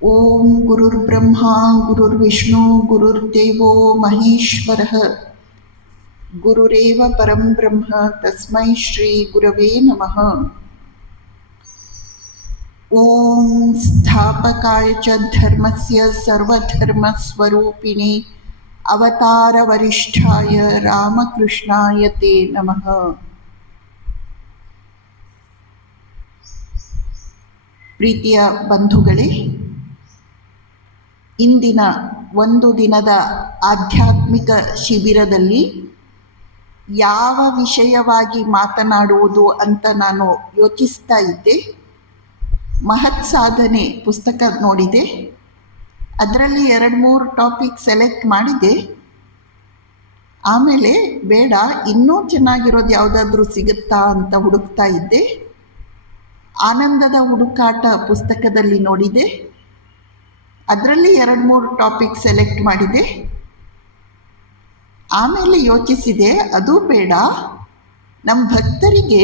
ಓಂ ಗುರುರ್ಬ್ರಹ್ಮ ಗುರುರ್ವಿಷ್ಣು ಗುರುರ್ದೇವೋ ಮಹೇಶ್ವರಃ ಗುರುರೇವ ಪರಂ ಬ್ರಹ್ಮ ತಸ್ಮೈ ಶ್ರೀ ಗುರವೇ ನಮಃ. ಓಂ ಸ್ಥಾಪಕಾಯ ಚ ಧರ್ಮಸ್ಯ ಸರ್ವಧರ್ಮಸ್ವರೂಪಿಣೇ ಅವತಾರ ವರಿಷ್ಠಾಯ ರಾಮಕೃಷ್ಣಾಯ ತೇ ನಮಃ. ಪ್ರೀತಿಯ ಬಂಧುಗಳೇ, ಇಂದಿನ ಒಂದು ದಿನದ ಆಧ್ಯಾತ್ಮಿಕ ಶಿಬಿರದಲ್ಲಿ ಯಾವ ವಿಷಯವಾಗಿ ಮಾತನಾಡುವುದು ಅಂತ ನಾನು ಯೋಚಿಸ್ತಾ ಇದ್ದೆ. ಮಹತ್ ಸಾಧನೆ ಪುಸ್ತಕ ನೋಡಿದೆ, ಅದರಲ್ಲಿ 2-3 ಟಾಪಿಕ್ ಸೆಲೆಕ್ಟ್ ಮಾಡಿದೆ. ಆಮೇಲೆ ಬೇಡ, ಇನ್ನೂ ಚೆನ್ನಾಗಿರೋದು ಯಾವುದಾದ್ರೂ ಸಿಗುತ್ತಾ ಅಂತ ಹುಡುಕ್ತಾ ಇದ್ದೆ. ಆನಂದದ ಹುಡುಕಾಟ ಪುಸ್ತಕದಲ್ಲಿ ನೋಡಿದೆ, ಅದರಲ್ಲಿ 2-3 ಟಾಪಿಕ್ ಸೆಲೆಕ್ಟ್ ಮಾಡಿದೆ. ಆಮೇಲೆ ಯೋಚಿಸಿದೆ, ಅದು ಬೇಡ, ನಮ್ಮ ಭಕ್ತರಿಗೆ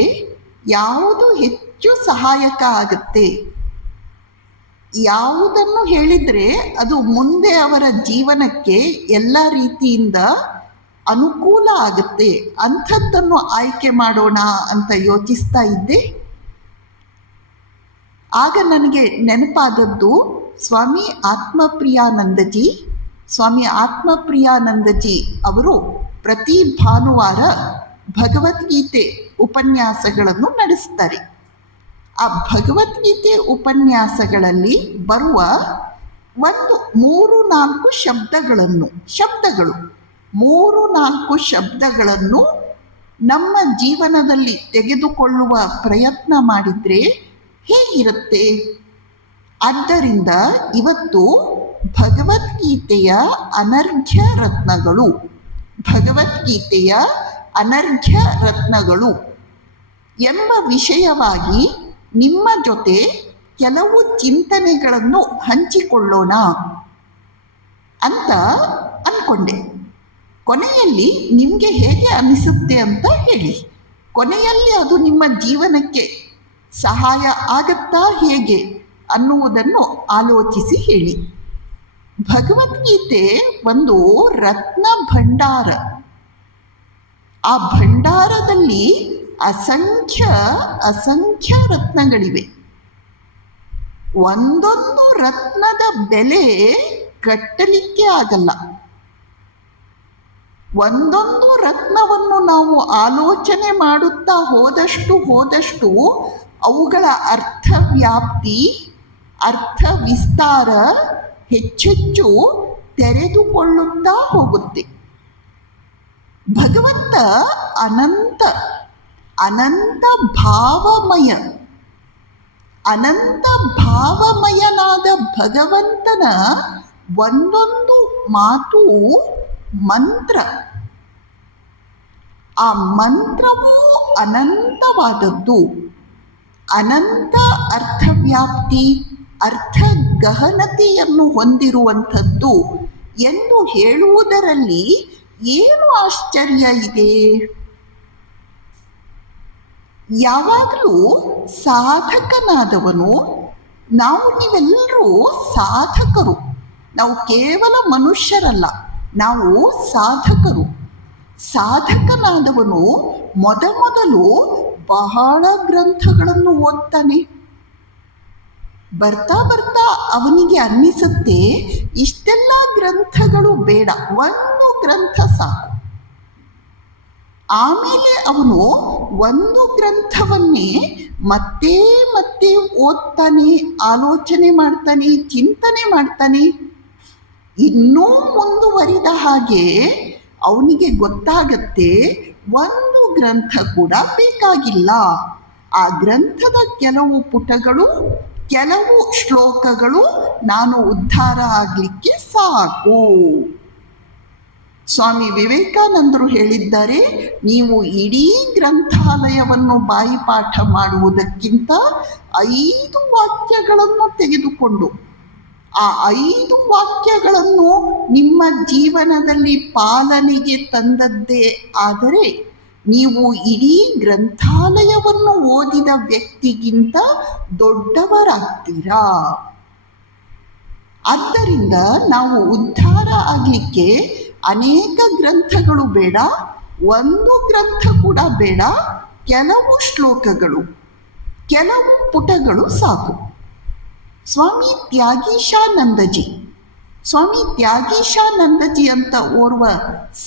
ಯಾವುದು ಹೆಚ್ಚು ಸಹಾಯಕ ಆಗುತ್ತೆ, ಯಾವುದನ್ನು ಹೇಳಿದರೆ ಅದು ಮುಂದೆ ಅವರ ಜೀವನಕ್ಕೆ ಎಲ್ಲ ರೀತಿಯಿಂದ ಅನುಕೂಲ ಆಗುತ್ತೆ, ಅಂಥದ್ದನ್ನು ಆಯ್ಕೆ ಮಾಡೋಣ ಅಂತ ಯೋಚಿಸ್ತಾ ಇದ್ದೆ. ಆಗ ನನಗೆ ನೆನಪಾದದ್ದು ಸ್ವಾಮಿ ಆತ್ಮಪ್ರಿಯಾನಂದಜಿ ಅವರು ಪ್ರತಿ ಭಾನುವಾರ ಭಗವದ್ಗೀತೆ ಉಪನ್ಯಾಸಗಳನ್ನು ನಡೆಸ್ತಾರೆ. ಆ ಭಗವದ್ಗೀತೆ ಉಪನ್ಯಾಸಗಳಲ್ಲಿ ಬರುವ 3-4 ಶಬ್ದಗಳನ್ನು ನಮ್ಮ ಜೀವನದಲ್ಲಿ ತೆಗೆದುಕೊಳ್ಳುವ ಪ್ರಯತ್ನ ಮಾಡಿದರೆ ಹೇಗಿರುತ್ತೆ? ಆದ್ದರಿಂದ ಇವತ್ತು ಭಗವದ್ಗೀತೆಯ ಅನರ್ಘ್ಯ ರತ್ನಗಳು ಎಂಬ ವಿಷಯವಾಗಿ ನಿಮ್ಮ ಜೊತೆ ಕೆಲವು ಚಿಂತನೆಗಳನ್ನು ಹಂಚಿಕೊಳ್ಳೋಣ ಅಂತ ಅಂದ್ಕೊಂಡೆ. ಕೊನೆಯಲ್ಲಿ ನಿಮಗೆ ಹೇಗೆ ಅನಿಸುತ್ತೆ ಅಂತ ಹೇಳಿ. ಕೊನೆಯಲ್ಲಿ ಅದು ನಿಮ್ಮ ಜೀವನಕ್ಕೆ ಸಹಾಯ ಆಗತ್ತಾ ಹೇಗೆ ಅನ್ನುವುದನ್ನು ಆಲೋಚಿಸಿ ಹೇಳಿ. ಭಗವದ್ಗೀತೆ ಒಂದು ರತ್ನ ಭಂಡಾರ. ಆ ಭಂಡಾರದಲ್ಲಿ ಅಸಂಖ್ಯ ರತ್ನಗಳಿವೆ. ಒಂದೊಂದು ರತ್ನದ ಬೆಲೆ ಕಟ್ಟಲಿಕ್ಕೆ ಆಗಲ್ಲ. ಒಂದೊಂದು ರತ್ನವನ್ನು ನಾವು ಆಲೋಚನೆ ಮಾಡುತ್ತಾ ಹೋದಷ್ಟು ಅವುಗಳ ಅರ್ಥವ್ಯಾಪ್ತಿ, ಅರ್ಥ ವಿಸ್ತಾರ ಹೆಚ್ಚೆಚ್ಚು ತೆರೆದುಕೊಳ್ಳುತ್ತಾ ಹೋಗುತ್ತೆ. ಭಗವಂತ ಅನಂತ ಭಾವಮಯನಾದ ಭಗವಂತನ ಒಂದೊಂದು ಮಾತು ಮಂತ್ರ. ಆ ಮಂತ್ರವೂ ಅನಂತವಾದದ್ದು, ಅನಂತ ಅರ್ಥವ್ಯಾಪ್ತಿ, ಅರ್ಥ ಗಹನತೆಯನ್ನು ಹೊಂದಿರುವಂಥದ್ದು ಎಂದು ಹೇಳುವುದರಲ್ಲಿ ಏನು ಆಶ್ಚರ್ಯ ಇದೆ? ಯಾವಾಗಲೂ ಸಾಧಕನಾದವನು, ನೀವೆಲ್ಲರೂ ಸಾಧಕರು, ನಾವು ಕೇವಲ ಮನುಷ್ಯರಲ್ಲ, ನಾವು ಸಾಧಕರು. ಸಾಧಕನಾದವನು ಮೊದಲು ಬಹಳ ಗ್ರಂಥಗಳನ್ನು ಓದ್ತಾನೆ. ಬರ್ತಾ ಅವನಿಗೆ ಅನ್ನಿಸುತ್ತೆ, ಇಷ್ಟೆಲ್ಲ ಗ್ರಂಥಗಳು ಬೇಡ, ಒಂದು ಗ್ರಂಥ ಸಾಕು. ಆಮೇಲೆ ಅವನು ಒಂದು ಗ್ರಂಥವನ್ನೇ ಮತ್ತೆ ಓದ್ತಾನೆ, ಆಲೋಚನೆ ಮಾಡ್ತಾನೆ, ಚಿಂತನೆ ಮಾಡ್ತಾನೆ. ಇನ್ನೂ ಮುಂದುವರಿದ ಹಾಗೆ ಅವನಿಗೆ ಗೊತ್ತಾಗತ್ತೆ, ಒಂದು ಗ್ರಂಥ ಕೂಡ ಬೇಕಾಗಿಲ್ಲ. ಆ ಗ್ರಂಥದ ಕೆಲವು ಪುಟಗಳು, ಕೆಲವು ಶ್ಲೋಕಗಳು ನಾನು ಉದ್ಧಾರ ಆಗಲಿಕ್ಕೆ ಸಾಕು. ಸ್ವಾಮಿ ವಿವೇಕಾನಂದರು ಹೇಳಿದ್ದಾರೆ, ನೀವು ಇಡೀ ಗ್ರಂಥಾಲಯವನ್ನು ಬಾಯಿಪಾಠ ಮಾಡುವುದಕ್ಕಿಂತ 5 ವಾಕ್ಯಗಳನ್ನು ತೆಗೆದುಕೊಂಡು ಆ 5 ವಾಕ್ಯಗಳನ್ನು ನಿಮ್ಮ ಜೀವನದಲ್ಲಿ ಪಾಲನೆಗೆ ತಂದದ್ದೇ ಆದರೆ ನೀವು ಇಡೀ ಗ್ರಂಥಾಲಯವನ್ನು ಓದಿದ ವ್ಯಕ್ತಿಗಿಂತ ದೊಡ್ಡವರಾಗ್ತೀರಾ. ಆದ್ದರಿಂದ ನಾವು ಉದ್ಧಾರ ಆಗಲಿಕ್ಕೆ ಅನೇಕ ಗ್ರಂಥಗಳು ಬೇಡ, ಒಂದು ಗ್ರಂಥ ಕೂಡ ಬೇಡ, ಕೆಲವು ಶ್ಲೋಕಗಳು, ಕೆಲವು ಪುಟಗಳು ಸಾಕು. ಸ್ವಾಮಿ ತ್ಯಾಗೀಶಾನಂದಜಿ ಅಂತ ಓರ್ವ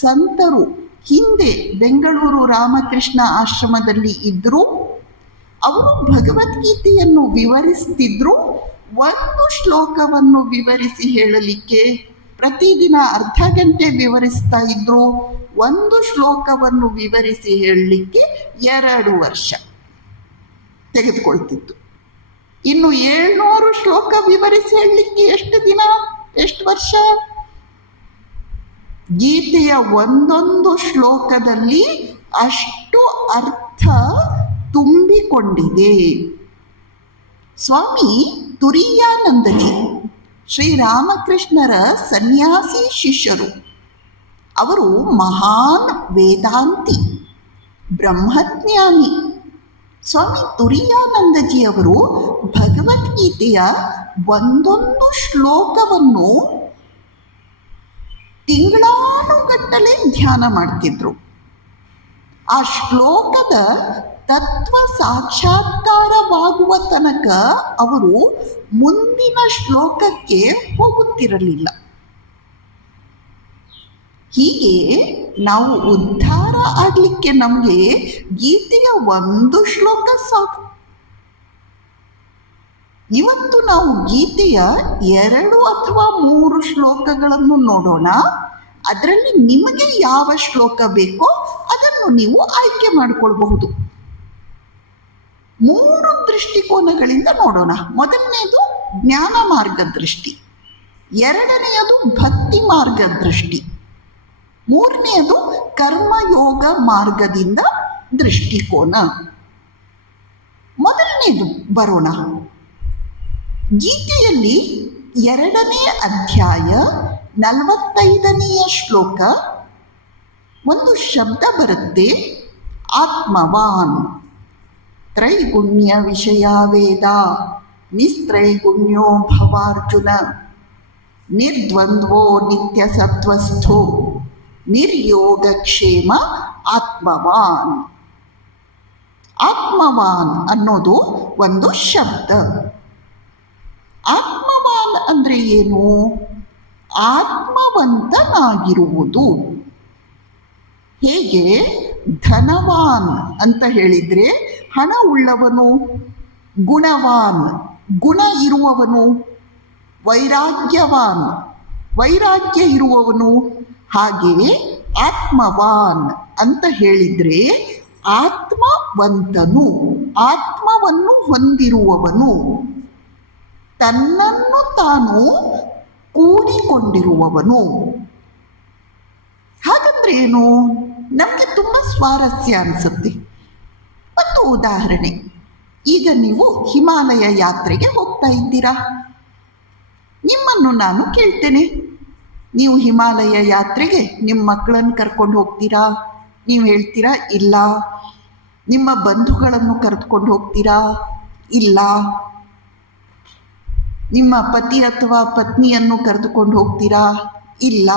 ಸಂತರು ಹಿಂದೆ ಬೆಂಗಳೂರು ರಾಮಕೃಷ್ಣ ಆಶ್ರಮದಲ್ಲಿ ಇದ್ದರು. ಅವರು ಭಗವದ್ಗೀತೆಯನ್ನು ವಿವರಿಸ್ತಿದ್ರು. ಒಂದು ಶ್ಲೋಕವನ್ನು ವಿವರಿಸಿ ಹೇಳಲಿಕ್ಕೆ ಪ್ರತಿದಿನ ಅರ್ಧ ಗಂಟೆ ವಿವರಿಸ್ತಾ ಇದ್ರು. ಒಂದು ಶ್ಲೋಕವನ್ನು ವಿವರಿಸಿ ಹೇಳಲಿಕ್ಕೆ 2 ವರ್ಷ ತೆಗೆದುಕೊಳ್ತಿತ್ತು. ಇನ್ನು 700 ಶ್ಲೋಕ ವಿವರಿಸಿ ಹೇಳಲಿಕ್ಕೆ ಎಷ್ಟು ದಿನ, ಎಷ್ಟು ವರ್ಷ? ಗೀತೆಯ ಒಂದೊಂದು ಶ್ಲೋಕದಲ್ಲಿ ಅಷ್ಟು ಅರ್ಥ ತುಂಬಿಕೊಂಡಿದೆ. ಸ್ವಾಮಿ ತುರಿಯಾನಂದಜಿ ಶ್ರೀರಾಮಕೃಷ್ಣರ ಸನ್ಯಾಸಿ ಶಿಷ್ಯರು. ಅವರು ಮಹಾನ್ ವೇದಾಂತಿ, ಬ್ರಹ್ಮಜ್ಞಾನಿ. ಸ್ವಾಮಿ ತುರಿಯಾನಂದಜಿಯವರು ಭಗವದ್ಗೀತೆಯ ಒಂದೊಂದು ಶ್ಲೋಕವನ್ನು ತಿಂಗಳಾನುಗಟ್ಟಲೆ ಧ್ಯಾನ ಮಾಡ್ತಿದ್ರು. ಆ ಶ್ಲೋಕದ ತತ್ವ ಸಾಕ್ಷಾತ್ಕಾರವಾಗುವ ತನಕ ಅವರು ಮುಂದಿನ ಶ್ಲೋಕಕ್ಕೆ ಹೋಗುತ್ತಿರಲಿಲ್ಲ. ಹೀಗೆ ನಾವು ಉದ್ಧಾರ ಆಗಲಿಕ್ಕೆ ನಮಗೆ ಗೀತೆಯ ಒಂದು ಶ್ಲೋಕ ಸಾಕು. ಇವತ್ತು ನಾವು ಗೀತೆಯ 2 ಅಥವಾ 3 ಶ್ಲೋಕಗಳನ್ನು ನೋಡೋಣ. ಅದರಲ್ಲಿ ನಿಮಗೆ ಯಾವ ಶ್ಲೋಕ ಬೇಕೋ ಅದನ್ನು ನೀವು ಆಯ್ಕೆ ಮಾಡಿಕೊಳ್ಬಹುದು. 3 ದೃಷ್ಟಿಕೋನಗಳಿಂದ ನೋಡೋಣ. ಮೊದಲನೆಯದು ಜ್ಞಾನ ಮಾರ್ಗ ದೃಷ್ಟಿ, ಎರಡನೆಯದು ಭಕ್ತಿ ಮಾರ್ಗ ದೃಷ್ಟಿ, ಮೂರನೆಯದು ಕರ್ಮಯೋಗ ಮಾರ್ಗದಿಂದ ದೃಷ್ಟಿಕೋನ. ಮೊದಲನೆಯದು ಬರೋಣ. ಗೀತೆಯಲ್ಲಿ 2ನೇ ಅಧ್ಯಾಯ 45ನೆಯ ಶ್ಲೋಕ ಒಂದು ಶಬ್ದ ಬರುತ್ತೆ, ಆತ್ಮವಾನ್. ತ್ರೈಗುಣ್ಯ ವಿಷಯ ವೇದ ನಿಸ್ತ್ರೈಗುಣ್ಯೋ ಭವಾರ್ಜುನ ನಿರ್ದ್ವಂದ್ವೋ ನಿತ್ಯ ಸತ್ವಸ್ಥೋ ನಿರ್ಯೋಗಕ್ಷೇಮ ಆತ್ಮವಾನ್. ಆತ್ಮವಾನ್ ಅನ್ನೋದು ಒಂದು ಶಬ್ದ. ಆತ್ಮವಾನ್ ಅಂದರೆ ಏನು? ಆತ್ಮವಂತನಾಗಿರುವುದು. ಹೇಗೆ ಧನವಾನ್ ಅಂತ ಹೇಳಿದರೆ ಹಣ ಉಳ್ಳವನು, ಗುಣವಾನ್ ಗುಣ ಇರುವವನು, ವೈರಾಗ್ಯವಾನ್ ವೈರಾಗ್ಯ ಇರುವವನು. ಹಾಗೆಯೇ ಆತ್ಮವಾನ್ ಅಂತ ಹೇಳಿದರೆ ಆತ್ಮವಂತನು, ಆತ್ಮವನ್ನು ಹೊಂದಿರುವವನು, ತನ್ನನ್ನು ತಾನು ಕೂಡಿಕೊಂಡಿರುವವನು. ಹಾಗಂದ್ರೆ ಏನು? ನಮಗೆ ತುಂಬ ಸ್ವಾರಸ್ಯ ಅನಿಸುತ್ತೆ. ಒಂದು ಉದಾಹರಣೆ, ಈಗ ನೀವು ಹಿಮಾಲಯ ಯಾತ್ರೆಗೆ ಹೋಗ್ತಾ ಇದ್ದೀರಾ. ನಿಮ್ಮನ್ನು ನಾನು ಕೇಳ್ತೇನೆ, ನೀವು ಹಿಮಾಲಯ ಯಾತ್ರೆಗೆ ನಿಮ್ಮ ಮಕ್ಕಳನ್ನು ಕರ್ಕೊಂಡು ಹೋಗ್ತೀರಾ? ನೀವು ಹೇಳ್ತೀರಾ ಇಲ್ಲ. ನಿಮ್ಮ ಬಂಧುಗಳನ್ನು ಕರೆದುಕೊಂಡು ಹೋಗ್ತೀರಾ? ಇಲ್ಲ. ನಿಮ್ಮ ಪತಿ ಅಥವಾ ಪತ್ನಿಯನ್ನು ಕರೆದುಕೊಂಡು ಹೋಗ್ತೀರಾ? ಇಲ್ಲ.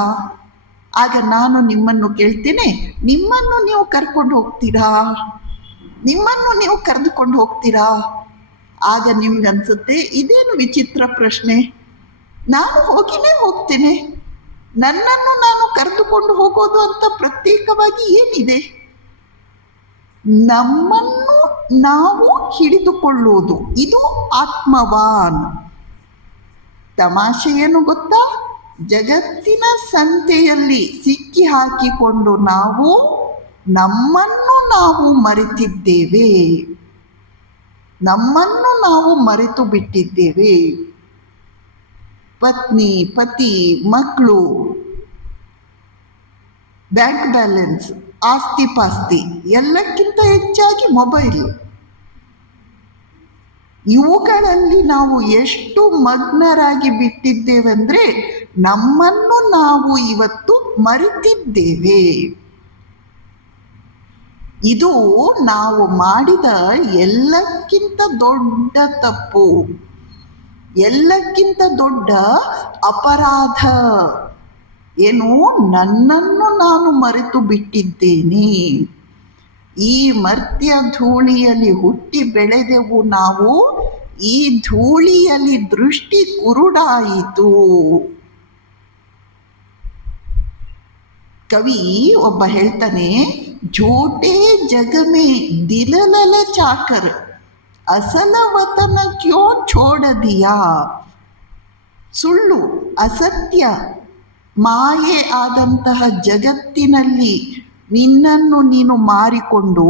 ಆಗ ನಾನು ನಿಮ್ಮನ್ನು ಕೇಳ್ತೇನೆ, ನಿಮ್ಮನ್ನು ನೀವು ಕರ್ಕೊಂಡು ಹೋಗ್ತೀರಾ? ನಿಮ್ಮನ್ನು ನೀವು ಕರೆದುಕೊಂಡು ಹೋಗ್ತೀರಾ? ಆಗ ನಿಮ್ಗನ್ಸುತ್ತೆ, ಇದೇನು ವಿಚಿತ್ರ ಪ್ರಶ್ನೆ, ನಾನು ಹೋಗಿನೇ ಹೋಗ್ತೇನೆ, ನನ್ನನ್ನು ನಾನು ಕರೆದುಕೊಂಡು ಹೋಗೋದು ಅಂತ ಪ್ರತ್ಯೇಕವಾಗಿ ಏನಿದೆ? ನಮ್ಮನ್ನು ನಾವು ಹಿಡಿದುಕೊಳ್ಳುವುದು, ಇದು ಆತ್ಮವಾನ್. ತಮಾಷೆ ಏನು ಗೊತ್ತಾ? ಜಗತ್ತಿನ ಸಂತೆಯಲ್ಲಿ ಸಿಕ್ಕಿ ಹಾಕಿಕೊಂಡು ನಾವು ನಮ್ಮನ್ನು ನಾವು ಮರೆತಿದ್ದೇವೆ, ನಮ್ಮನ್ನು ನಾವು ಮರೆತು ಬಿಟ್ಟಿದ್ದೇವೆ. ಪತ್ನಿ, ಪತಿ, ಮಕ್ಕಳು, ಬ್ಯಾಂಕ್ ಬ್ಯಾಲೆನ್ಸ್, ಆಸ್ತಿ ಪಾಸ್ತಿ, ಎಲ್ಲಕ್ಕಿಂತ ಹೆಚ್ಚಾಗಿ ಮೊಬೈಲ್, ಇವುಗಳಲ್ಲಿ ನಾವು ಎಷ್ಟು ಮಗ್ನರಾಗಿ ಬಿಟ್ಟಿದ್ದೇವೆಂದರೆ ನಮ್ಮನ್ನು ನಾವು ಇವತ್ತು ಮರೆತಿದ್ದೇವೆ. ಇದು ನಾವು ಮಾಡಿದ ಎಲ್ಲಕ್ಕಿಂತ ದೊಡ್ಡ ತಪ್ಪು. ಎಲ್ಲಕ್ಕಿಂತ ದೊಡ್ಡ ಅಪರಾಧ ಏನು? ನನ್ನನ್ನು ನಾನು ಮರೆತು ಬಿಟ್ಟಿದ್ದೇನೆ. ಈ ಮರ್ತ್ಯ ಧೂಳಿಯಲ್ಲಿ ಹುಟ್ಟಿ ಬೆಳೆದೆವು ನಾವು, ಈ ಧೂಳಿಯಲ್ಲಿ ದೃಷ್ಟಿ ಕುರುಡಾಯಿತು. ಕವಿ ಒಬ್ಬ ಹೇಳ್ತಾನೆ, ಝೂಟೆ ಜಗಮೆ ದಿಲಲಲ ಚಾಕರ್ ಅಸಲ ವತನ ಕ್ಯೋ ಛೋಡ ದಿಯಾ. ಸುಳ್ಳು, ಅಸತ್ಯ, ಮಾಯೆ ಆದಂತಹ ಜಗತ್ತಿನಲ್ಲಿ ನಿನ್ನನ್ನು ನೀನು ಮಾರಿಕೊಂಡು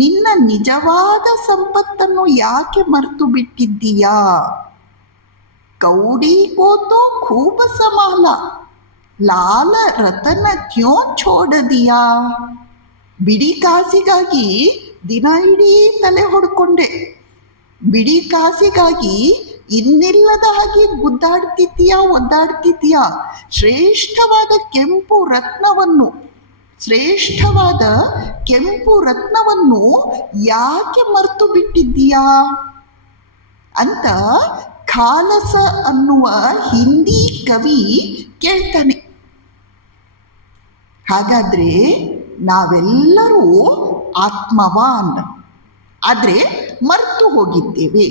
ನಿನ್ನ ನಿಜವಾದ ಸಂಪತ್ತನ್ನು ಯಾಕೆ ಮರೆತು ಬಿಟ್ಟಿದ್ದೀಯಾ? ಕೌಡಿ ಕೋತೋ ಖೂಬ ಸಮಾಲ, ಲಾಲ ರತನ ಕ್ಯೋ ಛೋಡ ದಿಯಾ. ಬಿಡಿ ಕಾಸಿಗಾಗಿ ದಿನ ಇಡೀ ತಲೆ ಹೊಡ್ಕೊಂಡೆ, ಬಿಡಿ ಕಾಸಿಗಾಗಿ ಇನ್ನಿಲ್ಲದ ಹಾಗೆ ಗುದ್ದಾಡ್ತಿದ್ದೀಯಾ, ಒದ್ದಾಡ್ತಿದ್ದೀಯಾ. ಶ್ರೇಷ್ಠವಾದ ಕೆಂಪು ರತ್ನವನ್ನು ಯಾಕೆ ಮರೆತು ಬಿಟ್ಟಿದ್ದೀಯಾ ಅಂತ ಖಾಲಸ ಅನ್ನುವ ಹಿಂದಿ ಕವಿ ಕೇಳ್ತಾನೆ. ಹಾಗಾದ್ರೆ ನಾವೆಲ್ಲರೂ ಆತ್ಮವಾನ್, ಆದರೆ ಮರೆತು ಹೋಗಿದ್ದೇವೆ.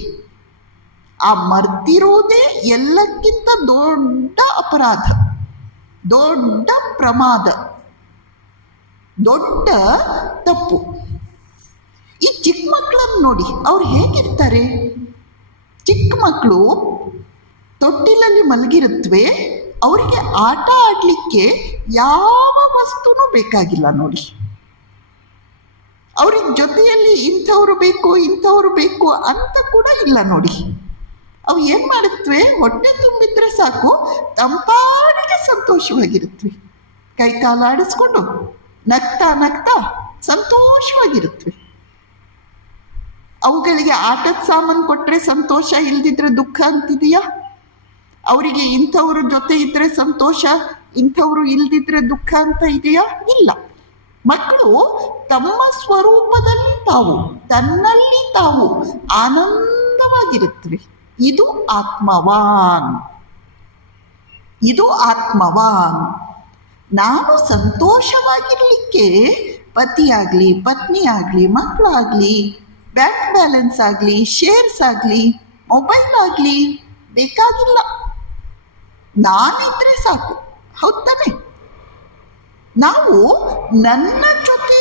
ಆ ಮರ್ತಿರೋದೇ ಎಲ್ಲಕ್ಕಿಂತ ದೊಡ್ಡ ಅಪರಾಧ, ದೊಡ್ಡ ಪ್ರಮಾದ, ದೊಡ್ಡ ತಪ್ಪು. ಈ ಚಿಕ್ಕ ಮಕ್ಕಳನ್ನು ನೋಡಿ, ಅವ್ರು ಹೇಗಿರ್ತಾರೆ? ಚಿಕ್ಕ ಮಕ್ಕಳು ತೊಟ್ಟಿಲಲ್ಲಿ ಮಲಗಿರುತ್ತವೆ, ಅವರಿಗೆ ಆಟ ಆಡಲಿಕ್ಕೆ ಯಾವ ವಸ್ತುನೂ ಬೇಕಾಗಿಲ್ಲ ನೋಡಿ. ಅವ್ರಿಗೆ ಜೊತೆಯಲ್ಲಿ ಇಂಥವ್ರು ಬೇಕು ಅಂತ ಕೂಡ ಇಲ್ಲ ನೋಡಿ. ಅವು ಏನು ಮಾಡುತ್ತವೆ? ಹೊಟ್ಟೆ ತುಂಬಿದ್ರೆ ಸಾಕು, ತಂಪಾಡಿಗೆ ಸಂತೋಷವಾಗಿರುತ್ತವೆ. ಕೈ ಕಾಲು ಆಡಿಸ್ಕೊಂಡು ನಗ್ತಾ ಸಂತೋಷವಾಗಿರುತ್ತವೆ. ಅವುಗಳಿಗೆ ಆಟದ ಸಾಮಾನು ಕೊಟ್ಟರೆ ಸಂತೋಷ, ಇಲ್ದಿದ್ರೆ ದುಃಖ ಅಂತಿದೆಯಾ? ಅವರಿಗೆ ಇಂಥವ್ರ ಜೊತೆ ಇದ್ರೆ ಸಂತೋಷ, ಇಂಥವ್ರು ಇಲ್ದಿದ್ರೆ ದುಃಖ ಅಂತ ಇದೆಯಾ? ಇಲ್ಲ. ಮಕ್ಕಳು ತಮ್ಮ ಸ್ವರೂಪದಲ್ಲಿ ತಾವು, ತನ್ನಲ್ಲಿ ತಾವು ಆನಂದವಾಗಿರುತ್ತವೆ. ಇದು ಆತ್ಮವಾನ್. ನಾನು ಸಂತೋಷವಾಗಿರಲಿಕ್ಕೆ ಪತಿಯಾಗಲಿ, ಪತ್ನಿಯಾಗಲಿ, ಮಕ್ಕಳಾಗಲಿ, ಬ್ಯಾಂಕ್ ಬ್ಯಾಲೆನ್ಸ್ ಆಗಲಿ, ಶೇರ್ಸ್ ಆಗಲಿ, ಮೊಬೈಲ್ ಆಗಲಿ ಬೇಕಾಗಿಲ್ಲ. ನಾನಿದ್ರೆ ಸಾಕು. ಹೌದ್ ತಾನೆ? ನಾವು ನನ್ನ ಜೊತೆ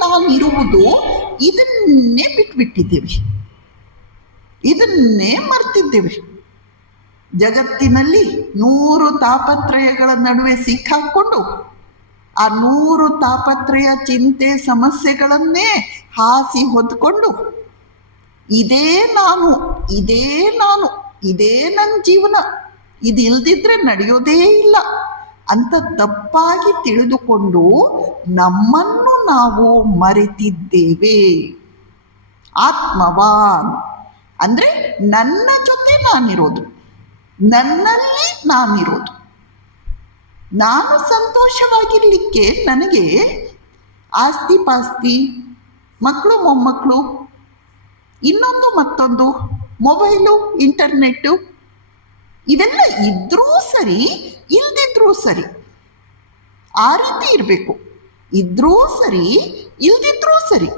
ನಾನಿರುವುದು ಇದನ್ನೇ ಬಿಟ್ಬಿಟ್ಟಿದ್ದೇವೆ, ಇದನ್ನೇ ಮರ್ತಿದ್ದೇವೆ. ಜಗತ್ತಿನಲ್ಲಿ 100 ತಾಪತ್ರಯಗಳ ನಡುವೆ ಸಿಕ್ಕಾಕೊಂಡು ಆ 100 ತಾಪತ್ರಯ, ಚಿಂತೆ, ಸಮಸ್ಯೆಗಳನ್ನೇ ಹಾಸಿ ಹೊದ್ಕೊಂಡು ಇದೇ ನನ್ನ ಜೀವನ, ಇದು ಇಲ್ದಿದ್ರೆ ನಡೆಯೋದೇ ಇಲ್ಲ ಅಂತ ತಪ್ಪಾಗಿ ತಿಳಿದುಕೊಂಡು ನಮ್ಮನ್ನು ನಾವು ಮರೆತಿದ್ದೇವೆ. ಆತ್ಮವಾನ್ ಅಂದ್ರೆ ನನ್ನ ಜೊತೆ ನಾನಿರೋದು, ನನ್ನಲ್ಲಿ ನಾನಿರೋದು. ನಾನು ಸಂತೋಷವಾಗಿರ್ಲಿಕ್ಕೆ ನನಗೆ ಆಸ್ತಿ ಪಾಸ್ತಿ, ಮಕ್ಕಳು ಮೊಮ್ಮಕ್ಕಳು, ಇನ್ನೊಂದು ಮತ್ತೊಂದು, ಮೊಬೈಲು, ಇಂಟರ್ನೆಟ್ಟು ಇವೆಲ್ಲ ಇದ್ರೂ ಸರಿ, ಇಲ್ದಿದ್ರೂ ಸರಿ. ಆ ರೀತಿ ಇರಬೇಕು. ಇದ್ರೂ ಸರಿ, ಇಲ್ದಿದ್ರೂ ಸರಿ.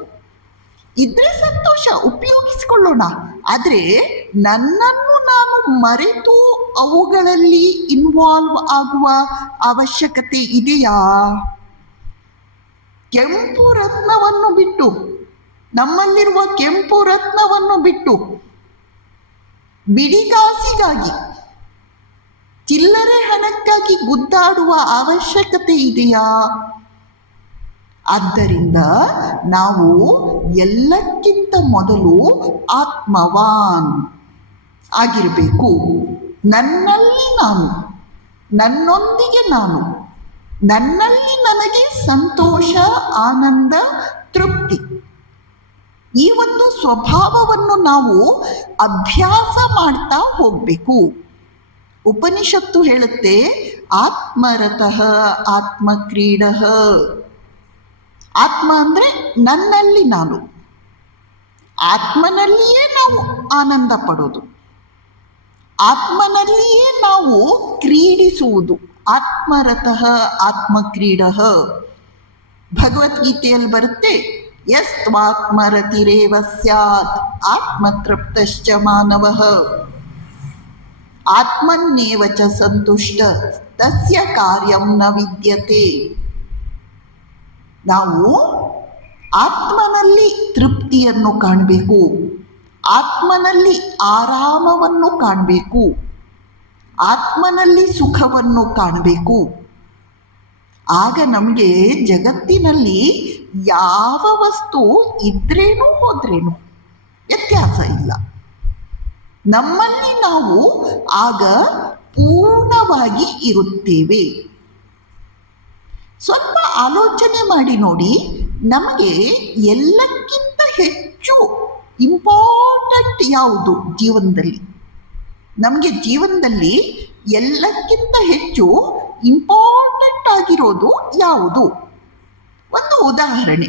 ಇದ್ರೆ ಸಂತೋಷ, ಉಪಯೋಗಿಸಿಕೊಳ್ಳೋಣ. ಆದರೆ ನನ್ನನ್ನು ನಾನು ಮರೆತು ಅವುಗಳಲ್ಲಿ ಇನ್ವಾಲ್ವ್ ಆಗುವ ಅವಶ್ಯಕತೆ ಇದೆಯಾ? ಕೆಂಪು ರತ್ನವನ್ನು ಬಿಟ್ಟು, ನಮ್ಮಲ್ಲಿರುವ ಕೆಂಪು ರತ್ನವನ್ನು ಬಿಟ್ಟು ಬಿಡಿಗಾಸಿಗಾಗಿ, ಚಿಲ್ಲರೆ ಹಣಕ್ಕಾಗಿ ಗುದ್ದಾಡುವ ಅವಶ್ಯಕತೆ ಇದೆಯಾ? ಆದ್ದರಿಂದ ನಾವು ಎಲ್ಲಕ್ಕಿಂತ ಮೊದಲು ಆತ್ಮವಾನ್ ಆಗಿರಬೇಕು. ನನ್ನಲ್ಲಿ ನಾನು, ನನ್ನೊಂದಿಗೆ ನಾನು, ನನ್ನಲ್ಲಿ ನನಗೆ ಸಂತೋಷ, ಆನಂದ, ತೃಪ್ತಿ. ಈ ಒಂದು ಸ್ವಭಾವವನ್ನು ನಾವು ಅಭ್ಯಾಸ ಮಾಡ್ತಾ ಹೋಗಬೇಕು. ಉಪನಿಷತ್ತು ಹೇಳುತ್ತೆ, ಆತ್ಮರತಃ ಆತ್ಮಕ್ರೀಡಃ. ಆತ್ಮ ಅಂದರೆ ನನ್ನಲ್ಲಿ ನಾನು, ಆತ್ಮನಲ್ಲಿಯೇ ನಾವು ಆನಂದ ಪಡೋದು, ಆತ್ಮನಲ್ಲಿಯೇ ನಾವು ಕ್ರೀಡಿಸುವುದು. ಆತ್ಮರತಃ ಆತ್ಮಕ್ರೀಡಃ ಭಗವದ್ಗೀತೆಯಲ್ಲಿ ಬರುತ್ತೆ. ಯಸ್ತ್ವಾತ್ಮರತಿರೇವ ಸ್ಯಾತ್ ಆತ್ಮತೃಪ್ತಶ್ಚ ಮಾನವಃ ಆತ್ಮನ್ನೇವ ಚ ಸಂತುಷ್ಟ ತಸ್ಯ ಕಾರ್ಯಂ ನ ವಿದ್ಯತೆ. ನಾವು ಆತ್ಮನಲ್ಲಿ ತೃಪ್ತಿಯನ್ನು ಕಾಣಬೇಕು, ಆತ್ಮನಲ್ಲಿ ಆರಾಮವನ್ನು ಕಾಣಬೇಕು, ಆತ್ಮನಲ್ಲಿ ಸುಖವನ್ನು ಕಾಣಬೇಕು. ಆಗ ನಮಗೆ ಜಗತ್ತಿನಲ್ಲಿ ಯಾವ ವಸ್ತು ಇದ್ರೇನು ಹೋದ್ರೇನು ವ್ಯತ್ಯಾಸ ಇಲ್ಲ. ನಮ್ಮಲ್ಲಿ ನಾವು ಆಗ ಪೂರ್ಣವಾಗಿ ಇರುತ್ತೇವೆ. ಸ್ವಲ್ಪ ಆಲೋಚನೆ ಮಾಡಿ ನೋಡಿ, ನಮಗೆ ಎಲ್ಲಕ್ಕಿಂತ ಹೆಚ್ಚು ಇಂಪಾರ್ಟೆಂಟ್ ಯಾವುದು ಜೀವನದಲ್ಲಿ? ನಮಗೆ ಜೀವನದಲ್ಲಿ ಎಲ್ಲಕ್ಕಿಂತ ಹೆಚ್ಚು ಇಂಪಾರ್ಟೆಂಟ್ ಆಗಿರೋದು ಯಾವುದು? ಒಂದು ಉದಾಹರಣೆ